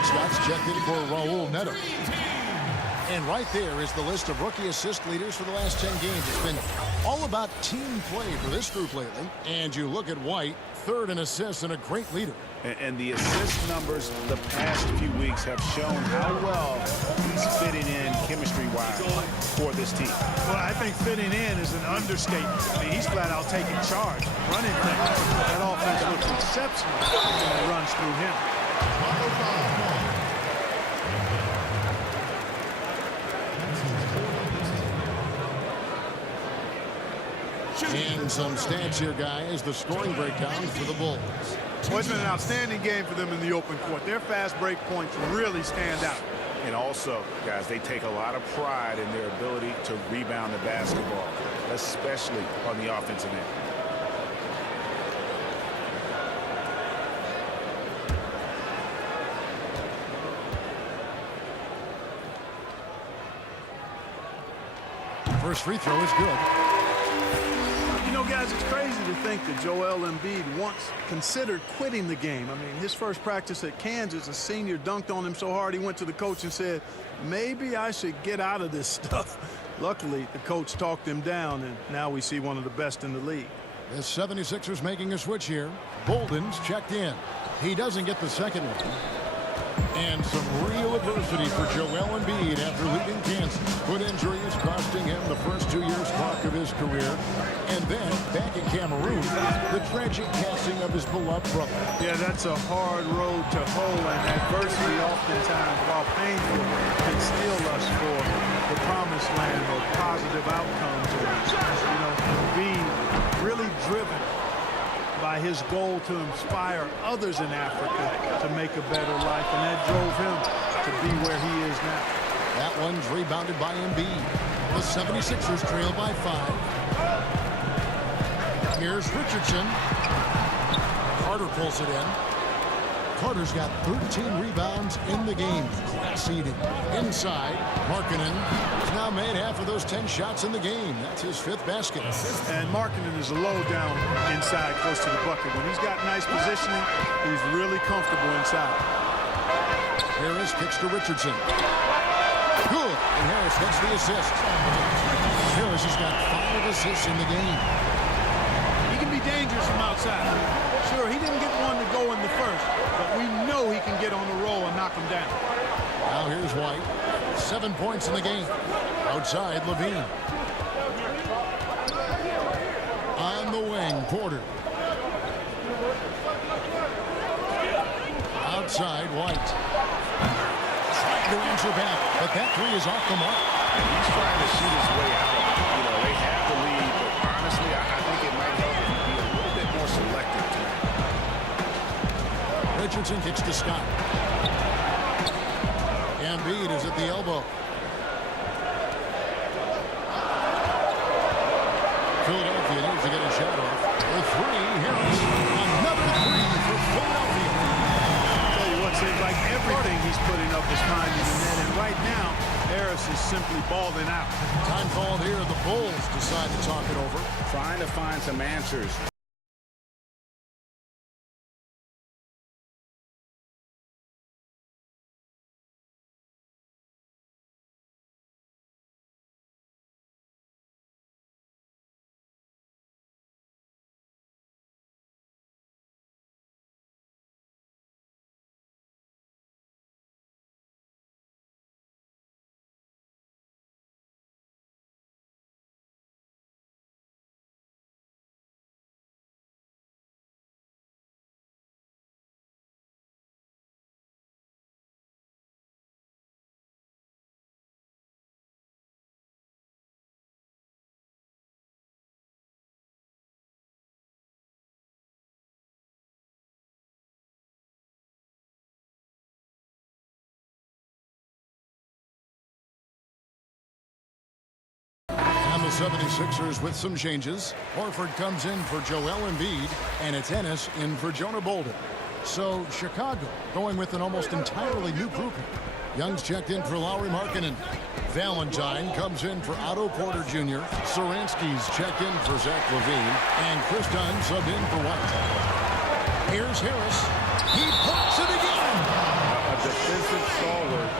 Shots checked in for Raul Neto. And right there is the list of rookie assist leaders for the last 10 games. It's been all about team play for this group lately. And you look at White, 3rd in assists and a great leader. And the assist numbers the past few weeks have shown how well he's fitting in chemistry-wise for this team. Well, I think fitting in is an understatement. I mean, he's flat out taking charge, running things. That offense looks exceptional when it runs through him. And some stats here, guys. The scoring breakdown for the Bulls. Well, it's been an outstanding game for them in the open court. Their fast break points really stand out. And also, guys, they take a lot of pride in their ability to rebound the basketball, especially on the offensive end. First free throw is good. You know, guys, it's crazy to think that Joel Embiid once considered quitting the game. I mean, his first practice at Kansas, a senior dunked on him so hard he went to the coach and said, maybe I should get out of this stuff. Luckily, the coach talked him down, and now we see one of the best in the league. The 76ers making a switch here. Bolden's checked in. He doesn't get the second one. And some real adversity for Joel Embiid after leaving Kansas. Foot injuries costing him the first 2 years clock of his career. And then, back in Cameroon, the tragic passing of his beloved brother. Yeah, that's a hard road to hoe, and adversity oftentimes, while painful, can steal us for the promised land or positive outcomes. Being really driven by his goal to inspire others in Africa to make a better life, and that drove him to be where he is now. That one's rebounded by Embiid. The 76ers trail by 5. Here's Richardson. Carter pulls it in. Carter's got 13 rebounds in the game. Class eating. Inside, Markkanen has now made half of those 10 shots in the game. That's his 5th basket. And Markkanen is low down inside, close to the bucket. When he's got nice positioning, he's really comfortable inside. Harris kicks to Richardson. Good. And Harris gets the assist. Harris has got 5 assists in the game. He can be dangerous from outside. Sure, he didn't get one to go in the first, but we know he can get on the roll and knock him down. Now here's White. 7 points in the game. Outside, Levine. On the wing, Porter. Outside, White. Trying to answer back, but that 3 is off the mark. And he's trying to shoot his way out of it. They have the lead, but honestly, I think it might help him be a little bit more selective tonight. Richardson kicks to Scott. Embiid is at the elbow. Philadelphia needs to get a shot off. The 3, Harris. Another 3 for Philadelphia. I'll tell you what, seems like everything he's putting up is finding the net, and right now, Harris is simply balling out. Time called here. The Bulls decide to talk it over. Trying to find some answers. And the 76ers with some changes. Horford comes in for Joel Embiid, and it's Ennis in for Jonah Bolden. So Chicago going with an almost entirely new grouping. Young's checked in for Lauri Markkanen. Valentine comes in for Otto Porter Jr. Saransky's checked in for Zach LaVine. And Chris Dunn subbed in for White. Here's Harris. He blocks it again. A defensive stalwart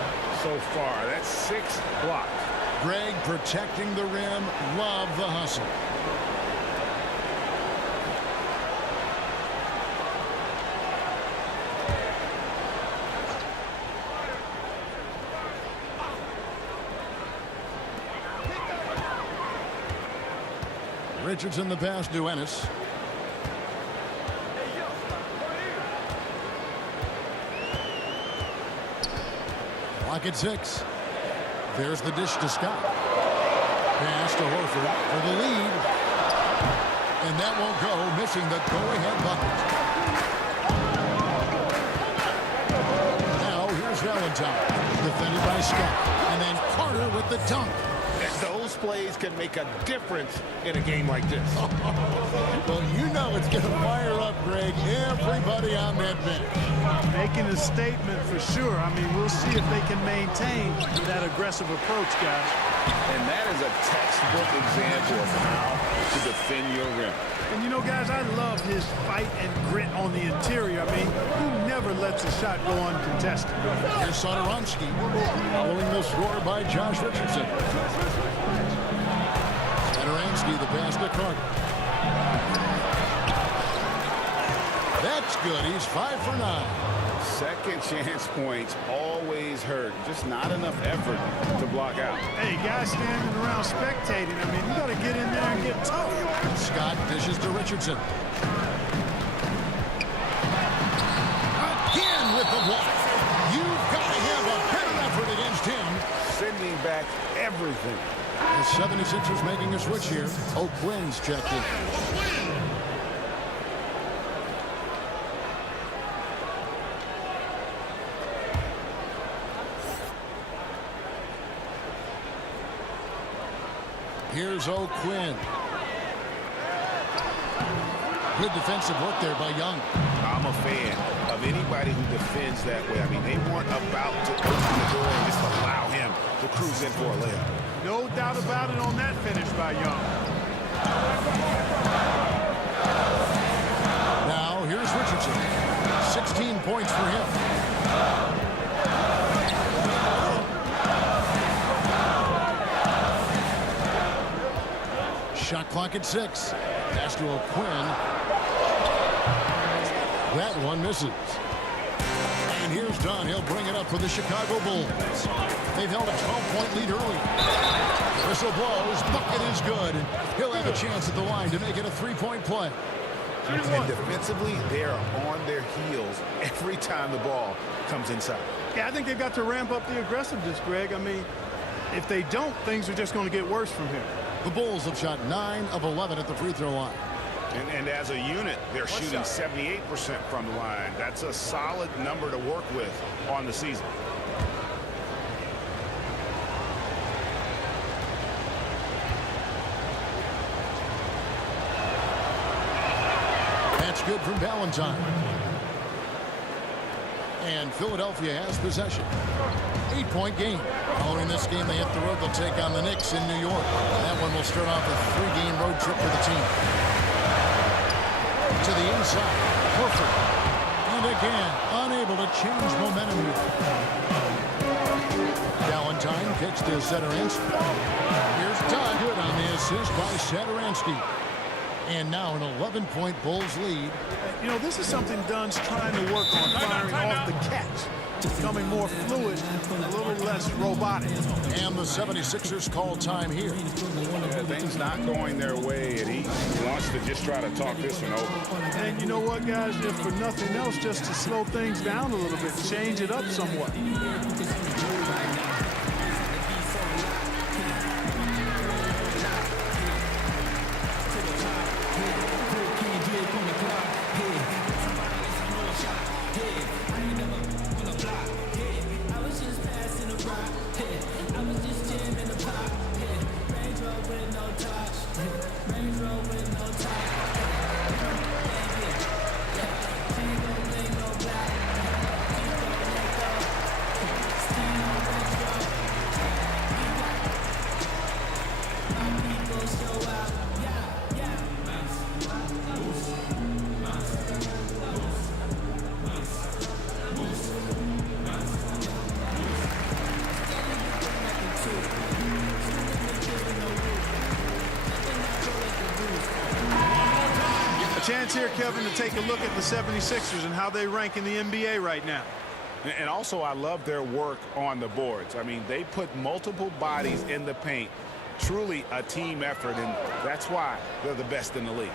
so far. That's 6 blocks. Greg protecting the rim. Love the hustle. Richardson the pass to Ennis. Clock at 6. There's the dish to Scott. Pass to Horford for the lead. And that won't go, missing the go-ahead bucket. Now here's Valentine, defended by Scott. And then Carter with the dunk. Those plays can make a difference in a game like this. Well, you know it's going to fire up, Greg, everybody on that bench. Making a statement for sure. I mean, we'll see if they can maintain that aggressive approach, guys. And that is a textbook example of how to defend your rim. And, you know, guys, I love his fight and grit on the interior. I mean, he never lets a shot go uncontested. Here's Satoransky following the score by Josh Richardson. Satoransky, the pass to Carter. That's good. He's 5 for 9. Second chance points always hurt. Just not enough effort to block out. Hey, guys standing around spectating. I mean, you got to get in there and get tough. Scott dishes to Richardson. Again with the block. You've got to have a better effort against him. Sending back everything. The 76ers making a switch here. O'Quinn's checked in. Here's O'Quinn. Good defensive work there by Young. I'm a fan of anybody who defends that way. I mean, they weren't about to open the door and just allow him to cruise in for a layup. No doubt about it on that finish by Young. Now, here's Richardson. 16 points for him. Shot clock at 6. Pass to O'Quinn. That one misses. And here's Dunn. He'll bring it up for the Chicago Bulls. They've held a 12-point lead early. Whistle blows. Bucket is good. He'll have a chance at the line to make it a 3-point play. And defensively, they are on their heels every time the ball comes inside. Yeah, I think they've got to ramp up the aggressiveness, Greg. I mean, if they don't, things are just going to get worse from here. The Bulls have shot 9 of 11 at the free throw line. And as a unit, they're shooting 78% from the line. That's a solid number to work with on the season. That's good from Valentine. And Philadelphia has possession. 8-point game. Following this game, they hit the road. They'll take on the Knicks in New York. And that one will start off a 3-game road trip for the team. To the inside. Horford. And again, unable to change momentum here. Valentine kicks to Satoransky. Here's Dunn. Good on the assist by Satoransky. And now an 11-point Bulls lead. You know, this is something Dunn's trying to work on, firing off the catch. Becoming more fluid, a little less robotic. And the 76ers call time here. Yeah, things not going their way, and he wants to just try to talk this one over. And you know what, guys? If for nothing else, just to slow things down a little bit, change it up somewhat. Chance here, Kevin, to take a look at the 76ers and how they rank in the NBA right now. And also, I love their work on the boards. I mean, they put multiple bodies in the paint. Truly a team effort, and that's why they're the best in the league.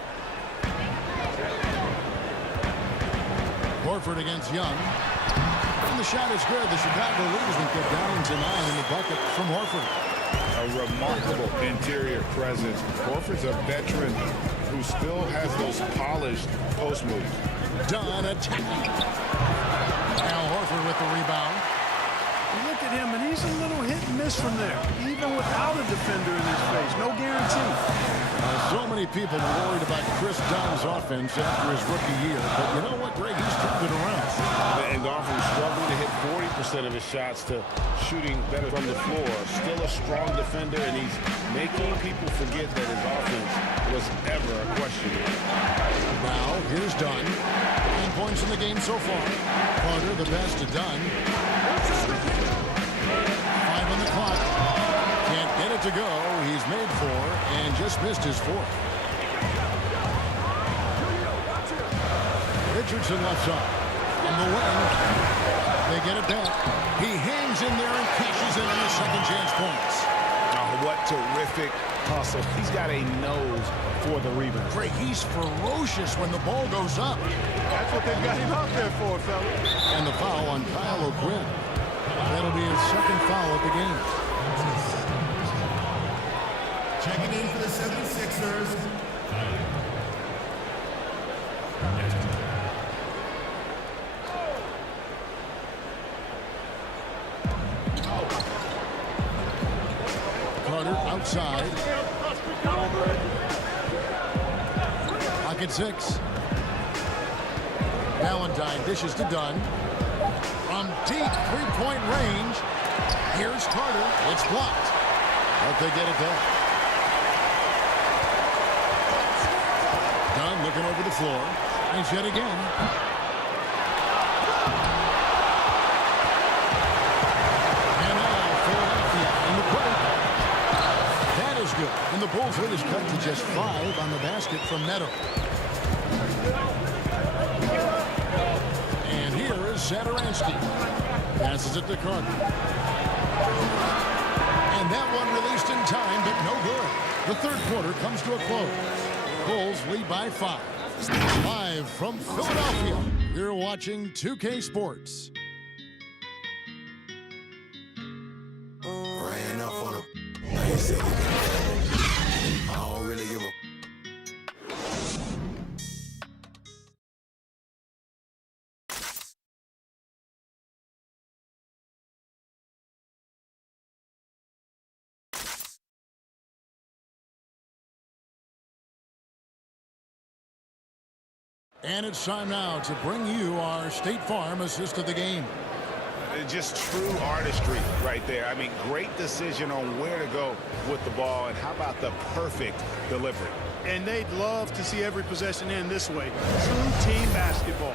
Horford against Young. And the shot is good. The Chicago lead has been kept down to 9 in the bucket from Horford. A remarkable interior presence. Horford's a veteran who still has those polished post moves. Dunn attacking. Al Horford with the rebound. Look at him, and he's a little hit and miss from there, even without a defender in his face. No guarantee. So many people were worried about Chris Dunn's offense after his rookie year, but you know what, Greg? He's turned it around. And Goffin struggling to hit 40% of his shots to shooting better from the floor. Still a strong defender, and he's making people forget that his offense was ever a question. Now, here's Dunn. 9 points in the game so far. Carter, the pass to Dunn. 5 on the clock. Can't get it to go. He's made 4 and just missed his 4th. Richardson left side. On the wing. in there and cashes in on his second chance points. Oh, what terrific hustle. He's got a nose for the rebound. Greg, he's ferocious when the ball goes up. That's what they've got him out there for, fellas. And the foul on Kyle O'Quinn. That'll be his second foul of the game. Checking in for the 76ers. Carter outside. Pocket 6. Valentine dishes to Dunn. From deep three-point range. Here's Carter. It's blocked. But they get it back. Dunn looking over the floor. And yet again. And now Philadelphia in the break. That is good. And the Bulls lead is cut to just 5 on the basket from Neto. And here is Satoransky. Passes it to Carter. And that one released in time, but no good. The third quarter comes to a close. Bulls lead by 5. Live from Philadelphia, you're watching 2K Sports. Ran up on him. I ain't saying I don't really give a. And it's time now to bring you our State Farm assist of the game. Just true artistry right there. I mean, great decision on where to go with the ball, and how about the perfect delivery? And they'd love to see every possession end this way. True team basketball.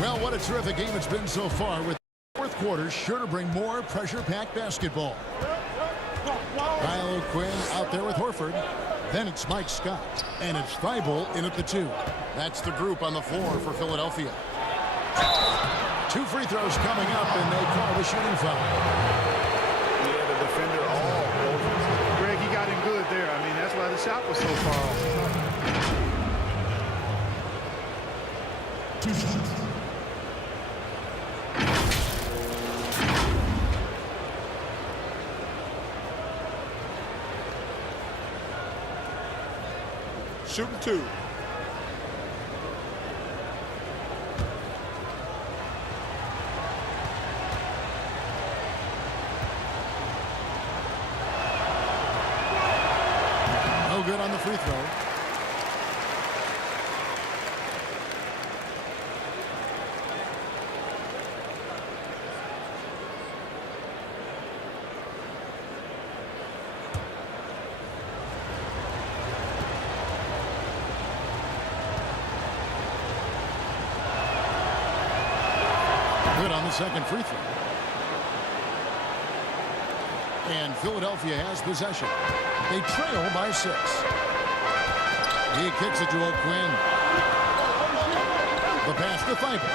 Well, what a terrific game it's been so far, with fourth quarter sure to bring more pressure-packed basketball. Kyle O'Quinn out there with Horford. Then it's Mike Scott. And it's Thibault in at the 2. That's the group on the floor for Philadelphia. 2 free throws coming up, and they call the shooting foul. Yeah, the defender all over. Greg, he got him good there. I mean, that's why the shot was so far off. 2 shots. Shooting 2. No good on the free throw. Good on the second free throw. And Philadelphia has possession. They trail by 6. He kicks it to O'Quinn. The pass to Thibault.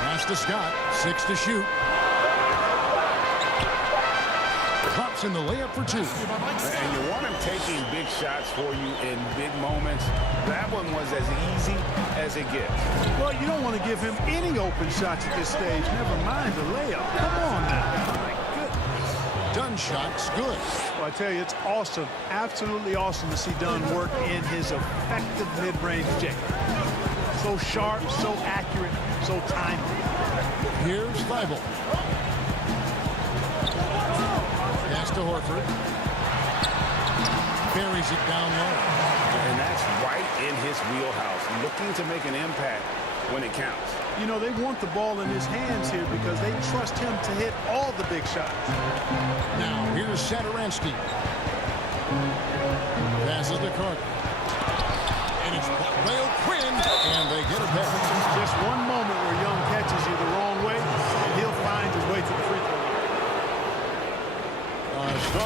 Pass to Scott. 6 to shoot. Pops in the layup for 2. And you want him taking big shots for you in big moments. That one was as easy as it gets. Well, you don't want to give him any open shots at this stage. Never mind the layup. Come on now. My goodness. Dunn shot's good. Well, I tell you, it's awesome. Absolutely awesome to see Dunn work in his effective mid-range jump. So sharp, so accurate, so timely. Here's Thibault. Pass to Horford. Buries it down low. And that's right in his wheelhouse, looking to make an impact when it counts. You know, they want the ball in his hands here because they trust him to hit all the big shots. Now, here's Satoransky. Passes to Carter. And it's blocked by O'Quinn, and they get it back. Just one moment where Young catches you the wrong way, and he'll find his way to the free throw line.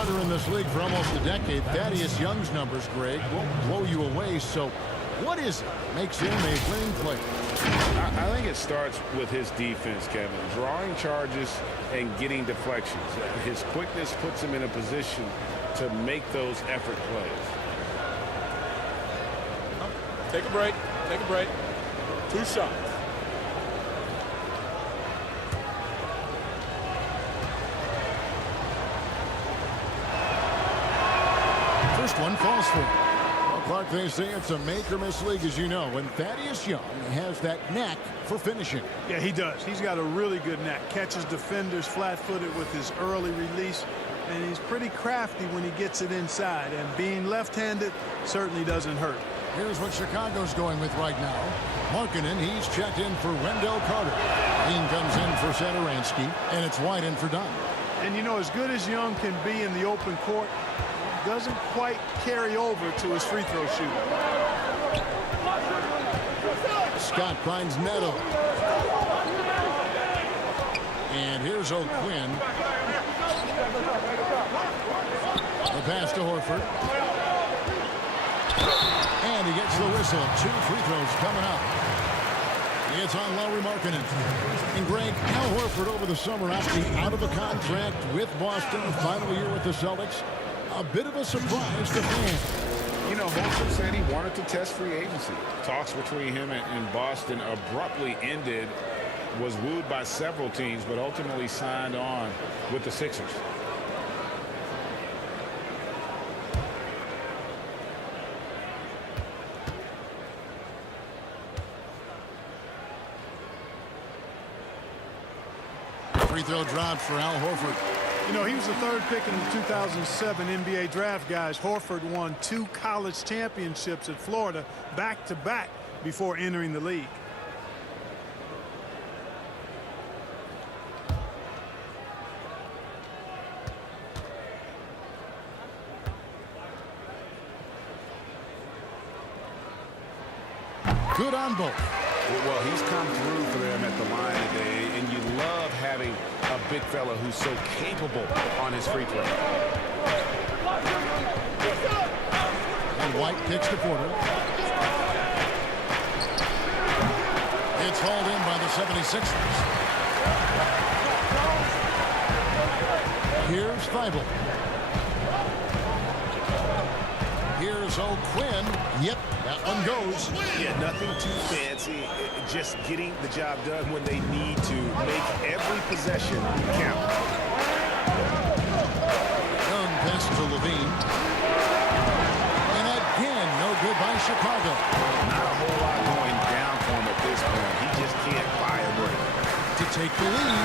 starter in this league for almost a decade. Thaddeus Young's numbers, Greg, won't blow you away. So what is it that makes him a winning player? I think it starts with his defense, Kevin. Drawing charges and getting deflections. His quickness puts him in a position to make those effort plays. Take a break. Take a break. 2 shots. First one falls for him. Well, Clark, they say it's a make-or-miss league, as you know, and Thaddeus Young has that knack for finishing. Yeah, he does. He's got a really good knack. Catches defenders flat-footed with his early release, and he's pretty crafty when he gets it inside. And being left-handed certainly doesn't hurt. Here's what Chicago's going with right now. Markkanen, he's checked in for Wendell Carter. Dean comes in for Satoransky, and it's wide in for Dunn. And, you know, as good as Young can be in the open court, doesn't quite carry over to his free throw shooting. Scott finds Neto. And here's O'Quinn. The pass to Horford. And he gets the whistle. 2 free throws coming up. It's on Lauri Markkanen. And Greg, Al Horford over the summer opting out of a contract with Boston, final year with the Celtics. A bit of a surprise to fans. You know, Horford said he wanted to test free agency. Talks between him and Boston abruptly ended, was wooed by several teams, but ultimately signed on with the Sixers. Free throw dropped for Al Horford. You know, he was the 3rd pick in the 2007 NBA draft, guys. Horford won 2 college championships at Florida back-to-back before entering the league. Good on both. Well, he's come through for them at the line today, and you love having a big fella who's so capable on his free throw. And White kicks to Porter. It's hauled in by the 76ers. Here's Thibault. Here's O'Quinn. Yep, that one goes. Yeah, nothing too fancy. Just getting the job done when they need to. Make every possession count. Young pass to Levine. And again, no good by Chicago. Not a whole lot going down for him at this point. He just can't buy a break. To take the lead.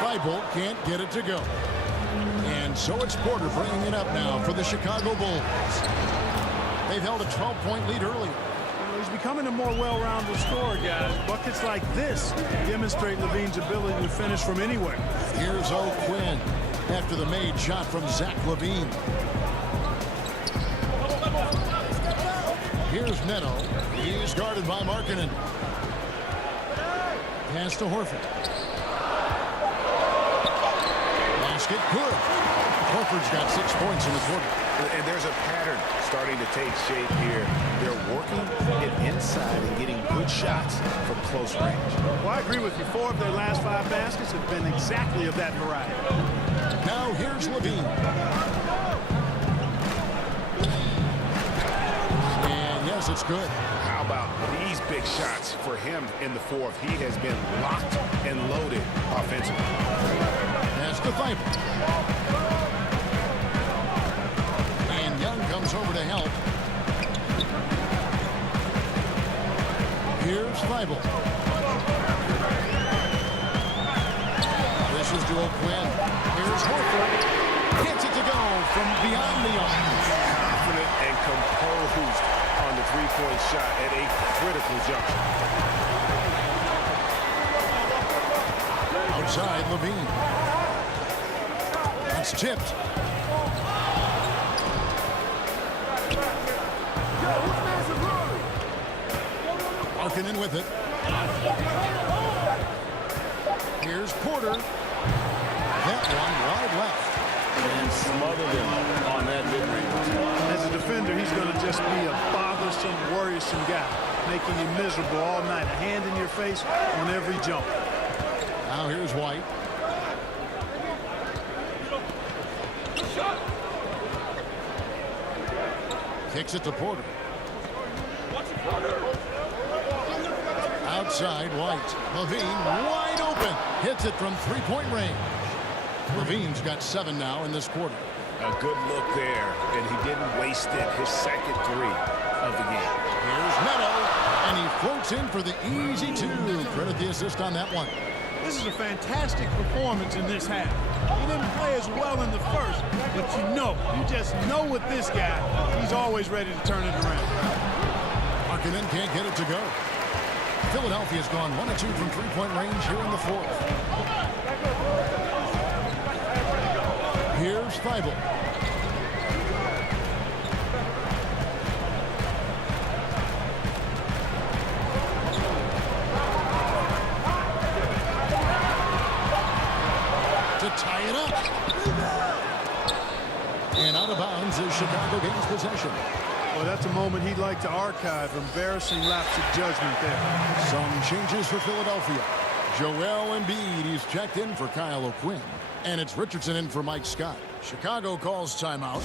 Thibault can't get it to go. And so it's Porter bringing it up now for the Chicago Bulls. They've held a 12-point lead earlier. He's becoming a more well-rounded scorer, guys. Buckets like this demonstrate Levine's ability to finish from anywhere. Here's O'Quinn after the made shot from Zach LaVine. Here's Neto. He's guarded by Markkanen. Pass to Horford. Basket good. Horford's got 6 points in the quarter. And there's a pattern starting to take shape here. They're working it inside and getting good shots from close range. Well, I agree with you. 4 of their last 5 baskets have been exactly of that variety. Now here's LaVine. And yes, it's good. How about these big shots for him in the 4th? He has been locked and loaded offensively. That's the Thibault. Comes over to help. Here's Thibault. This is to O'Quinn. Here's Horford. Gets it to go from beyond the arc. Confident and composed on the 3-point shot at a critical juncture. Outside, Levine. It's tipped. Markkanen with it. Here's Porter. that one wide left. And smothered him on that mid-range. As a defender, he's going to just be a bothersome, worrisome guy, making you miserable all night. A hand in your face on every jump. Now here's White. Kicks it to Porter. Outside, White. Levine wide open. Hits it from three-point range. Levine's got 7 now in this quarter. A good look there, and he didn't waste it. His second three of the game. Here's Neto, and he floats in for the easy 2. Credit the assist on that one. This is a fantastic performance in this half. He didn't play as well in the first, but you just know with this guy, he's always ready to turn it around. Markkanen can't get it to go. Philadelphia's gone 1 of 2 from three-point range here in the fourth. Here's Thibault. To tie it up. And out of bounds is Chicago gains possession. Well, that's a moment he'd like to archive. Embarrassing lapse of judgment there. Some changes for Philadelphia. Joel Embiid, he's checked in for Kyle O'Quinn. And it's Richardson in for Mike Scott. Chicago calls timeout.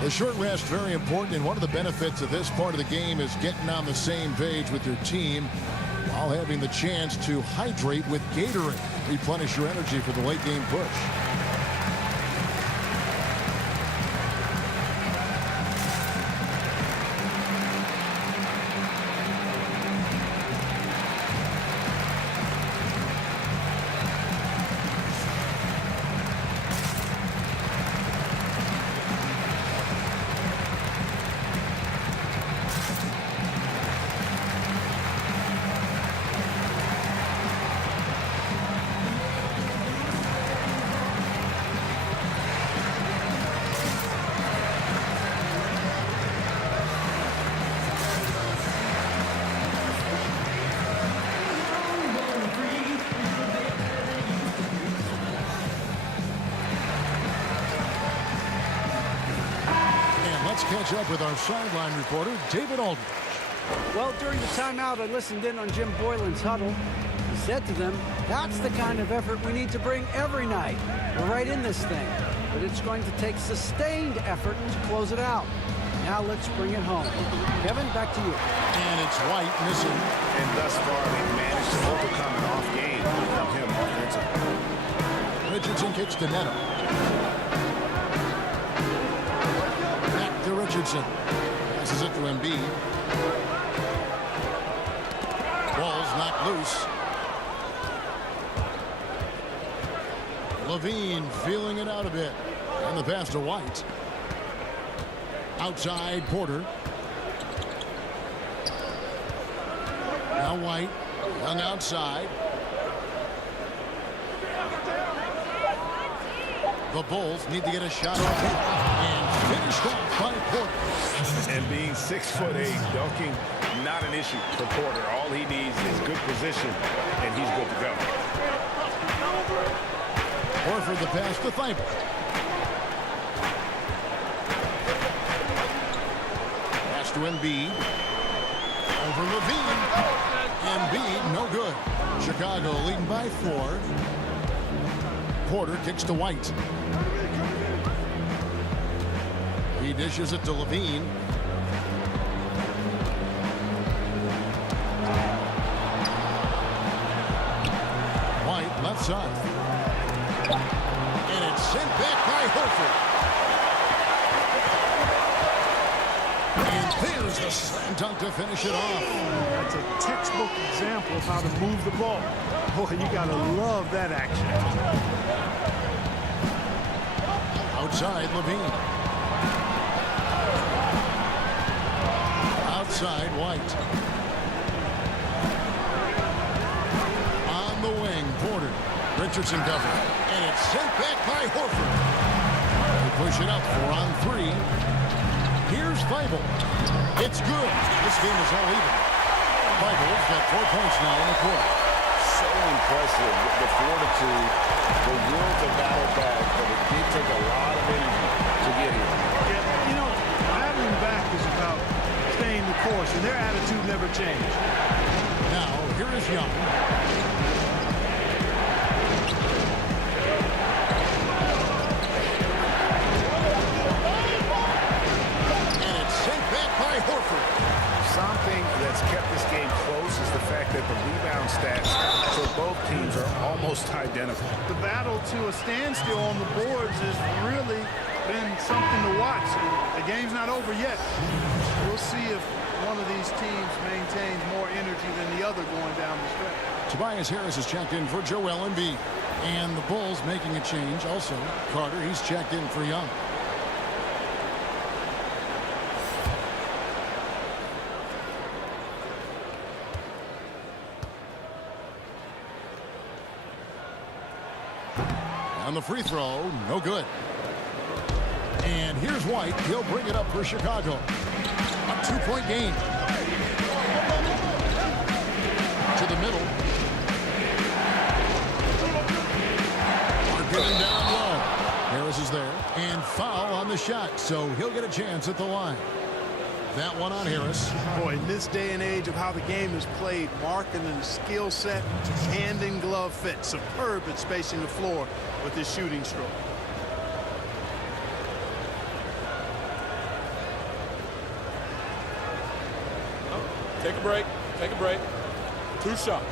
The short rest very important, and one of the benefits of this part of the game is getting on the same page with your team while having the chance to hydrate with Gatorade. Replenish your energy for the late game push. Catch up with our sideline reporter, David Aldridge. Well, during the timeout, I listened in on Jim Boylan's huddle. He said to them, that's the kind of effort we need to bring every night. We're right in this thing, but it's going to take sustained effort to close it out. Now let's bring it home. Kevin, back to you. And it's White missing. And thus far, they've managed to overcome an off game from him offensively. Richardson kicks to Neto. To Richardson. Passes it to Embiid. Ball's knocked loose. Levine feeling it out a bit. And the pass to White. Outside, Porter. Now White. Young outside. The Bulls need to get a shot off here. And finished off by Porter. And being 6'8", dunking, not an issue for Porter. All he needs is good position, and he's good to go. Horford the pass to Thibault. Pass to Embiid. Over Levine. Embiid, no good. Chicago leading by 4. Porter kicks to White. He dishes it to Levine. White left side. And it's sent back by Horford. And there's the slam dunk to finish it off. That's a textbook example of how to move the ball. Boy, you gotta love that action. Outside, Levine. Outside, White. On the wing, Porter. Richardson covered. And it's sent back by Horford. They push it up 4 on 3. Here's Thibault. It's good. This game is all even. Thibault's got 4 points now in the quarter. So impressive. The fortitude, the will to battle back, but it did take a lot of energy to get here. Yeah, you know, battling back is about staying the course, and their attitude never changed. Now, here is Young. And it's sent back by Horford. Something that's kept this game close is the fact that the rebound stats for both teams are almost identical. The battle to a standstill on the boards has really been something to watch. The game's not over yet. We'll see if one of these teams maintains more energy than the other going down the stretch. Tobias Harris is checked in for Joel Embiid. And the Bulls making a change also. Carter, he's checked in for Young. On the free throw, no good. And here's White. He'll bring it up for Chicago. A 2-point game. To the middle. Are getting down low. Harris is there. And foul on the shot, so he'll get a chance at the line. That one on Harris. Boy, in this day and age of how the game is played, Markkanen's skill set, hand in glove fit, superb at spacing the floor with his shooting stroke. Take a break. Take a break. 2 shots.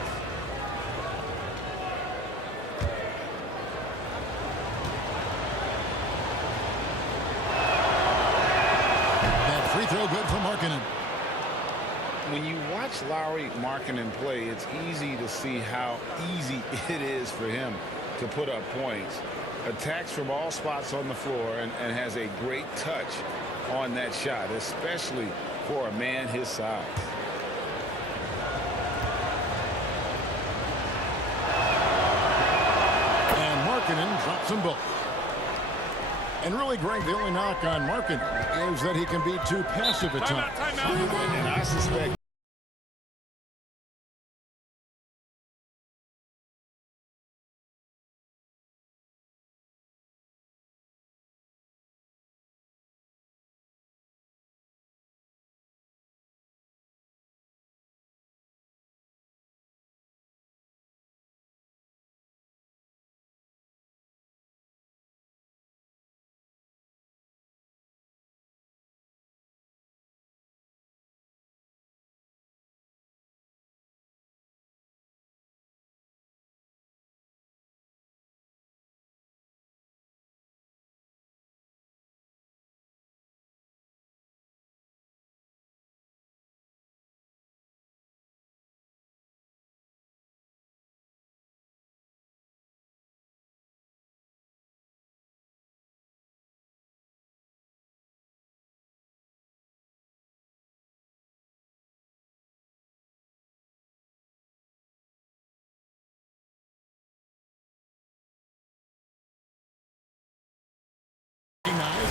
That free throw good for Markkanen. When you watch Lauri Markkanen play, it's easy to see how easy it is for him to put up points. Attacks from all spots on the floor and has a great touch on that shot, especially for a man his size. And Markkanen drops them both. And really, Greg, the only knock on Markkanen is that he can be too passive at times. And I suspect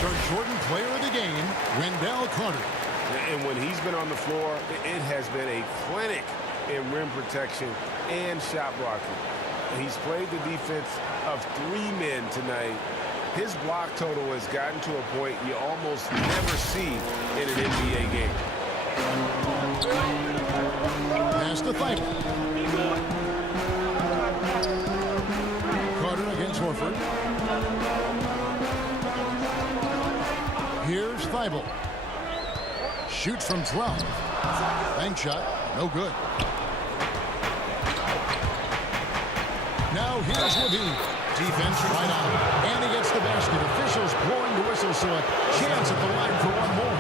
Our Jordan player of the game, Wendell Carter. And when he's been on the floor, it has been a clinic in rim protection and shot blocking. He's played the defense of 3 men tonight. His block total has gotten to a point you almost never see in an NBA game. Pass to Thibault. Carter against Horford. Here's Thibault. Shoots from 12. Bank shot, no good. Now here's Levine. Defense right on. And he gets the basket. Officials blowing the whistle, so a chance at the line for one more.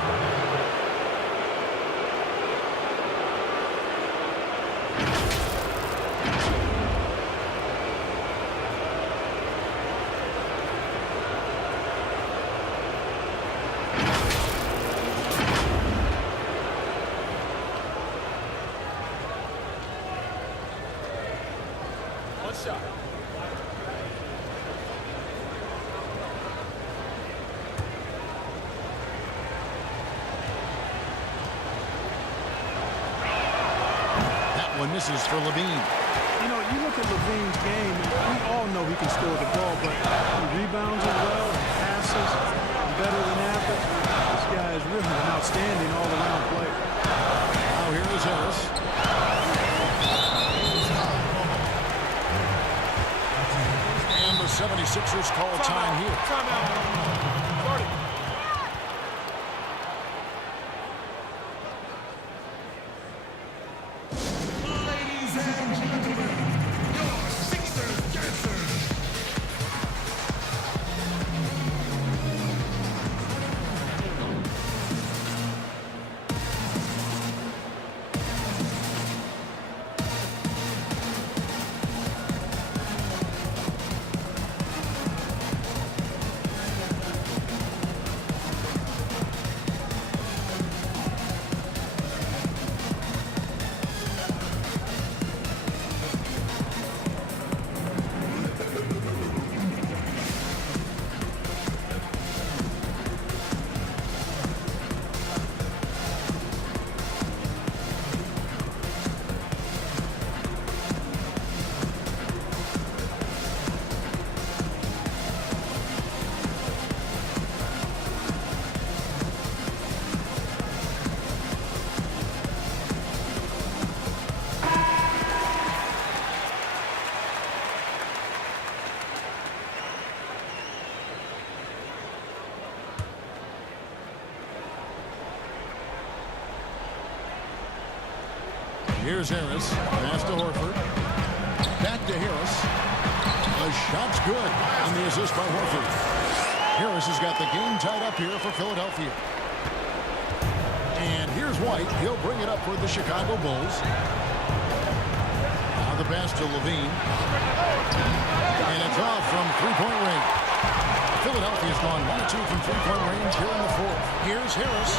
Shot. That one misses for Levine. You know, you look at Levine's game, and we all know he can score the ball, but he rebounds as well, passes, and better than average. This guy is really an outstanding all-around player. Now here is Harris. And the 76ers call time here. Timeout. 40. Ladies and gentlemen, your Sixers dancers. Here's Harris. Pass to Horford. Back to Harris. The shot's good. And the assist by Horford. Harris has got the game tied up here for Philadelphia. And here's White. He'll bring it up for the Chicago Bulls. Now the pass to Levine. And it's off from three-point range. Philadelphia's gone 1 of 2 from three-point range here in the fourth. Here's Harris.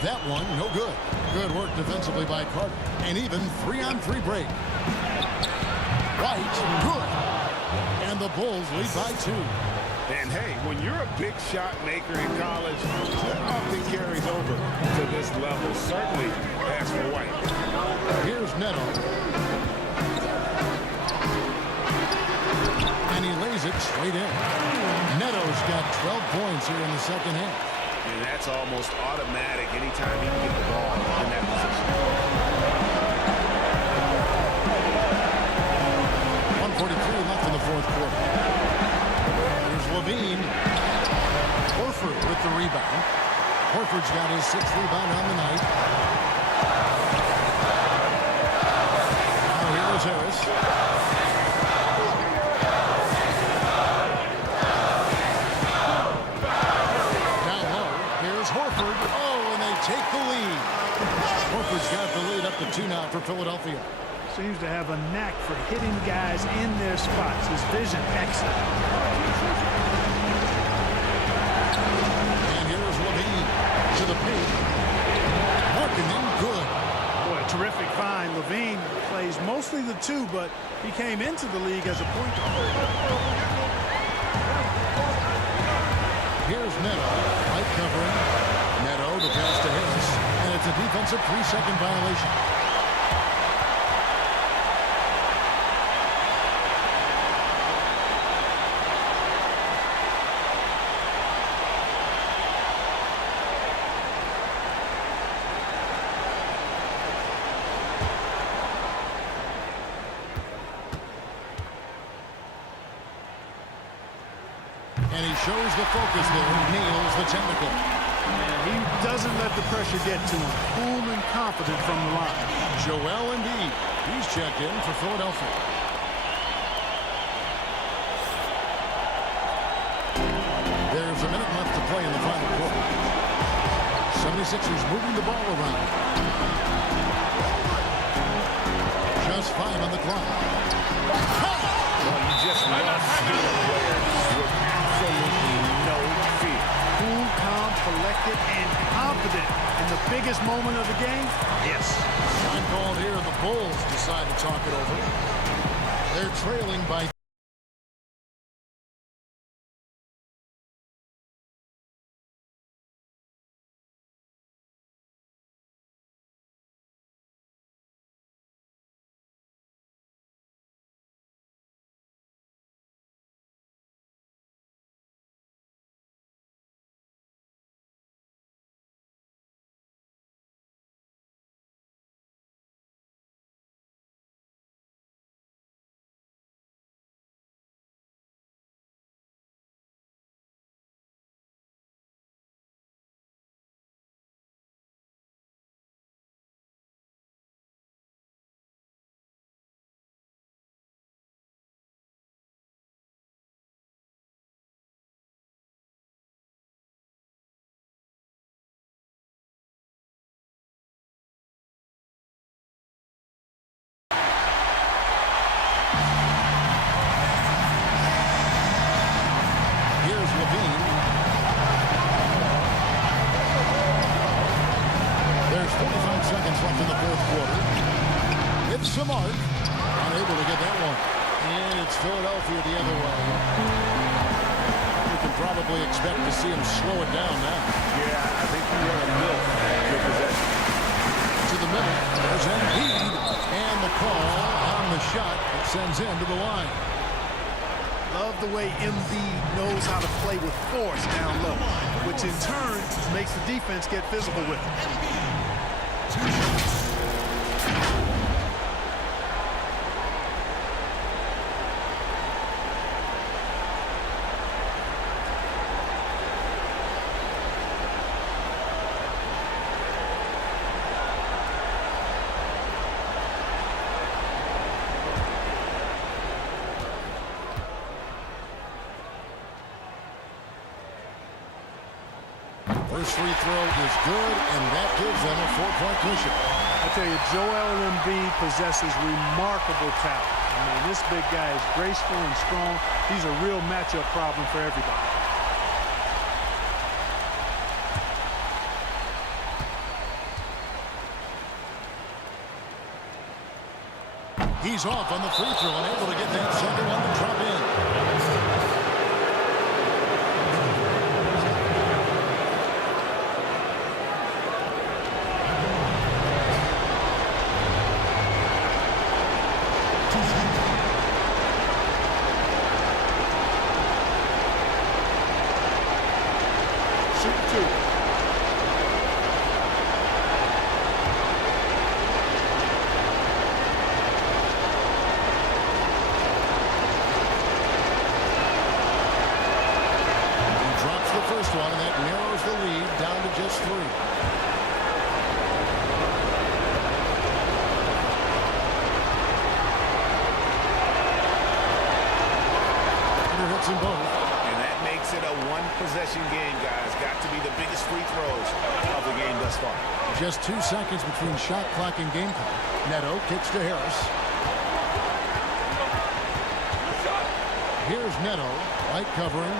That one, no good. Good work defensively by Carter. And even 3-on-3 break. White, good. And the Bulls lead by 2. And hey, when you're a big shot maker in college, that often carries over to this level. Certainly as for White. Here's Neto. And he lays it straight in. Neto's got 12 points here in the second half. And that's almost automatic anytime he can get the ball in that position. 1:43 left in the fourth quarter. Here's Levine. Horford with the rebound. Horford's got his 6th rebound on the night. Now here is Harris. Horford. Oh, and they take the lead. Horford's got the lead up to 2 now for Philadelphia. Seems to have a knack for hitting guys in their spots. His vision, excellent. And here's Levine to the paint. Markkanen, good. Boy, a terrific find. Levine plays mostly the 2, but he came into the league as a point guard. Here's Neto. White covering. Neto, the pass to Harris. And it's a defensive 3-second violation. And he shows the focus there. Nails the technical. And he doesn't let the pressure get to him. Cool and confident from the line. Joel Embiid. He's checked in for Philadelphia. There's a minute left to play in the final quarter. 76ers moving the ball around. Just 5 on the clock. Well, you just love seeing a player with absolutely no fear. Cool, calm, collected, and confident in the biggest moment of the game. Yes. Time called here. The Bulls decide to talk it over. They're trailing by seconds left in the fourth quarter. It's Samart. Unable to get that one. And it's Philadelphia the other way. You can probably expect to see him slow it down now. Yeah, I think you want to milk your possession. To the middle. There's Embiid. And the call on the shot that sends him to the line. Love the way Embiid knows how to play with force down low, which in turn makes the defense get physical with him. First free throw is good, and that gives them a 4-point cushion. I tell you, Joel Embiid possesses remarkable talent. I mean, this big guy is graceful and strong. He's a real matchup problem for everybody. He's off on the free throw and able to get that second one to drop in. And that makes it a one-possession game, guys. Got to be the biggest free throws of the game thus far. Just 2 seconds between shot clock and game clock. Neto kicks to Harris. Here's Neto, light covering.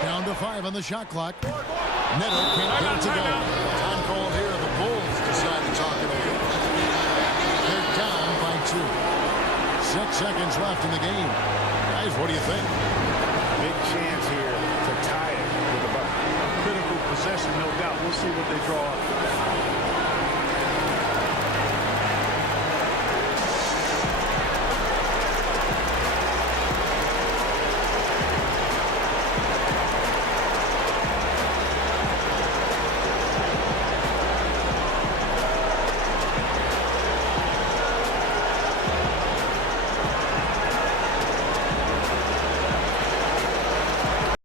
Down to 5 on the shot clock. Neto can't get it to go. Time called here. The Bulls decide to talk it over. They're down by 2. 6 seconds left in the game. Guys, what do you think? Big chance here to tie it with a bucket. Critical possession, no doubt. We'll see what they draw up.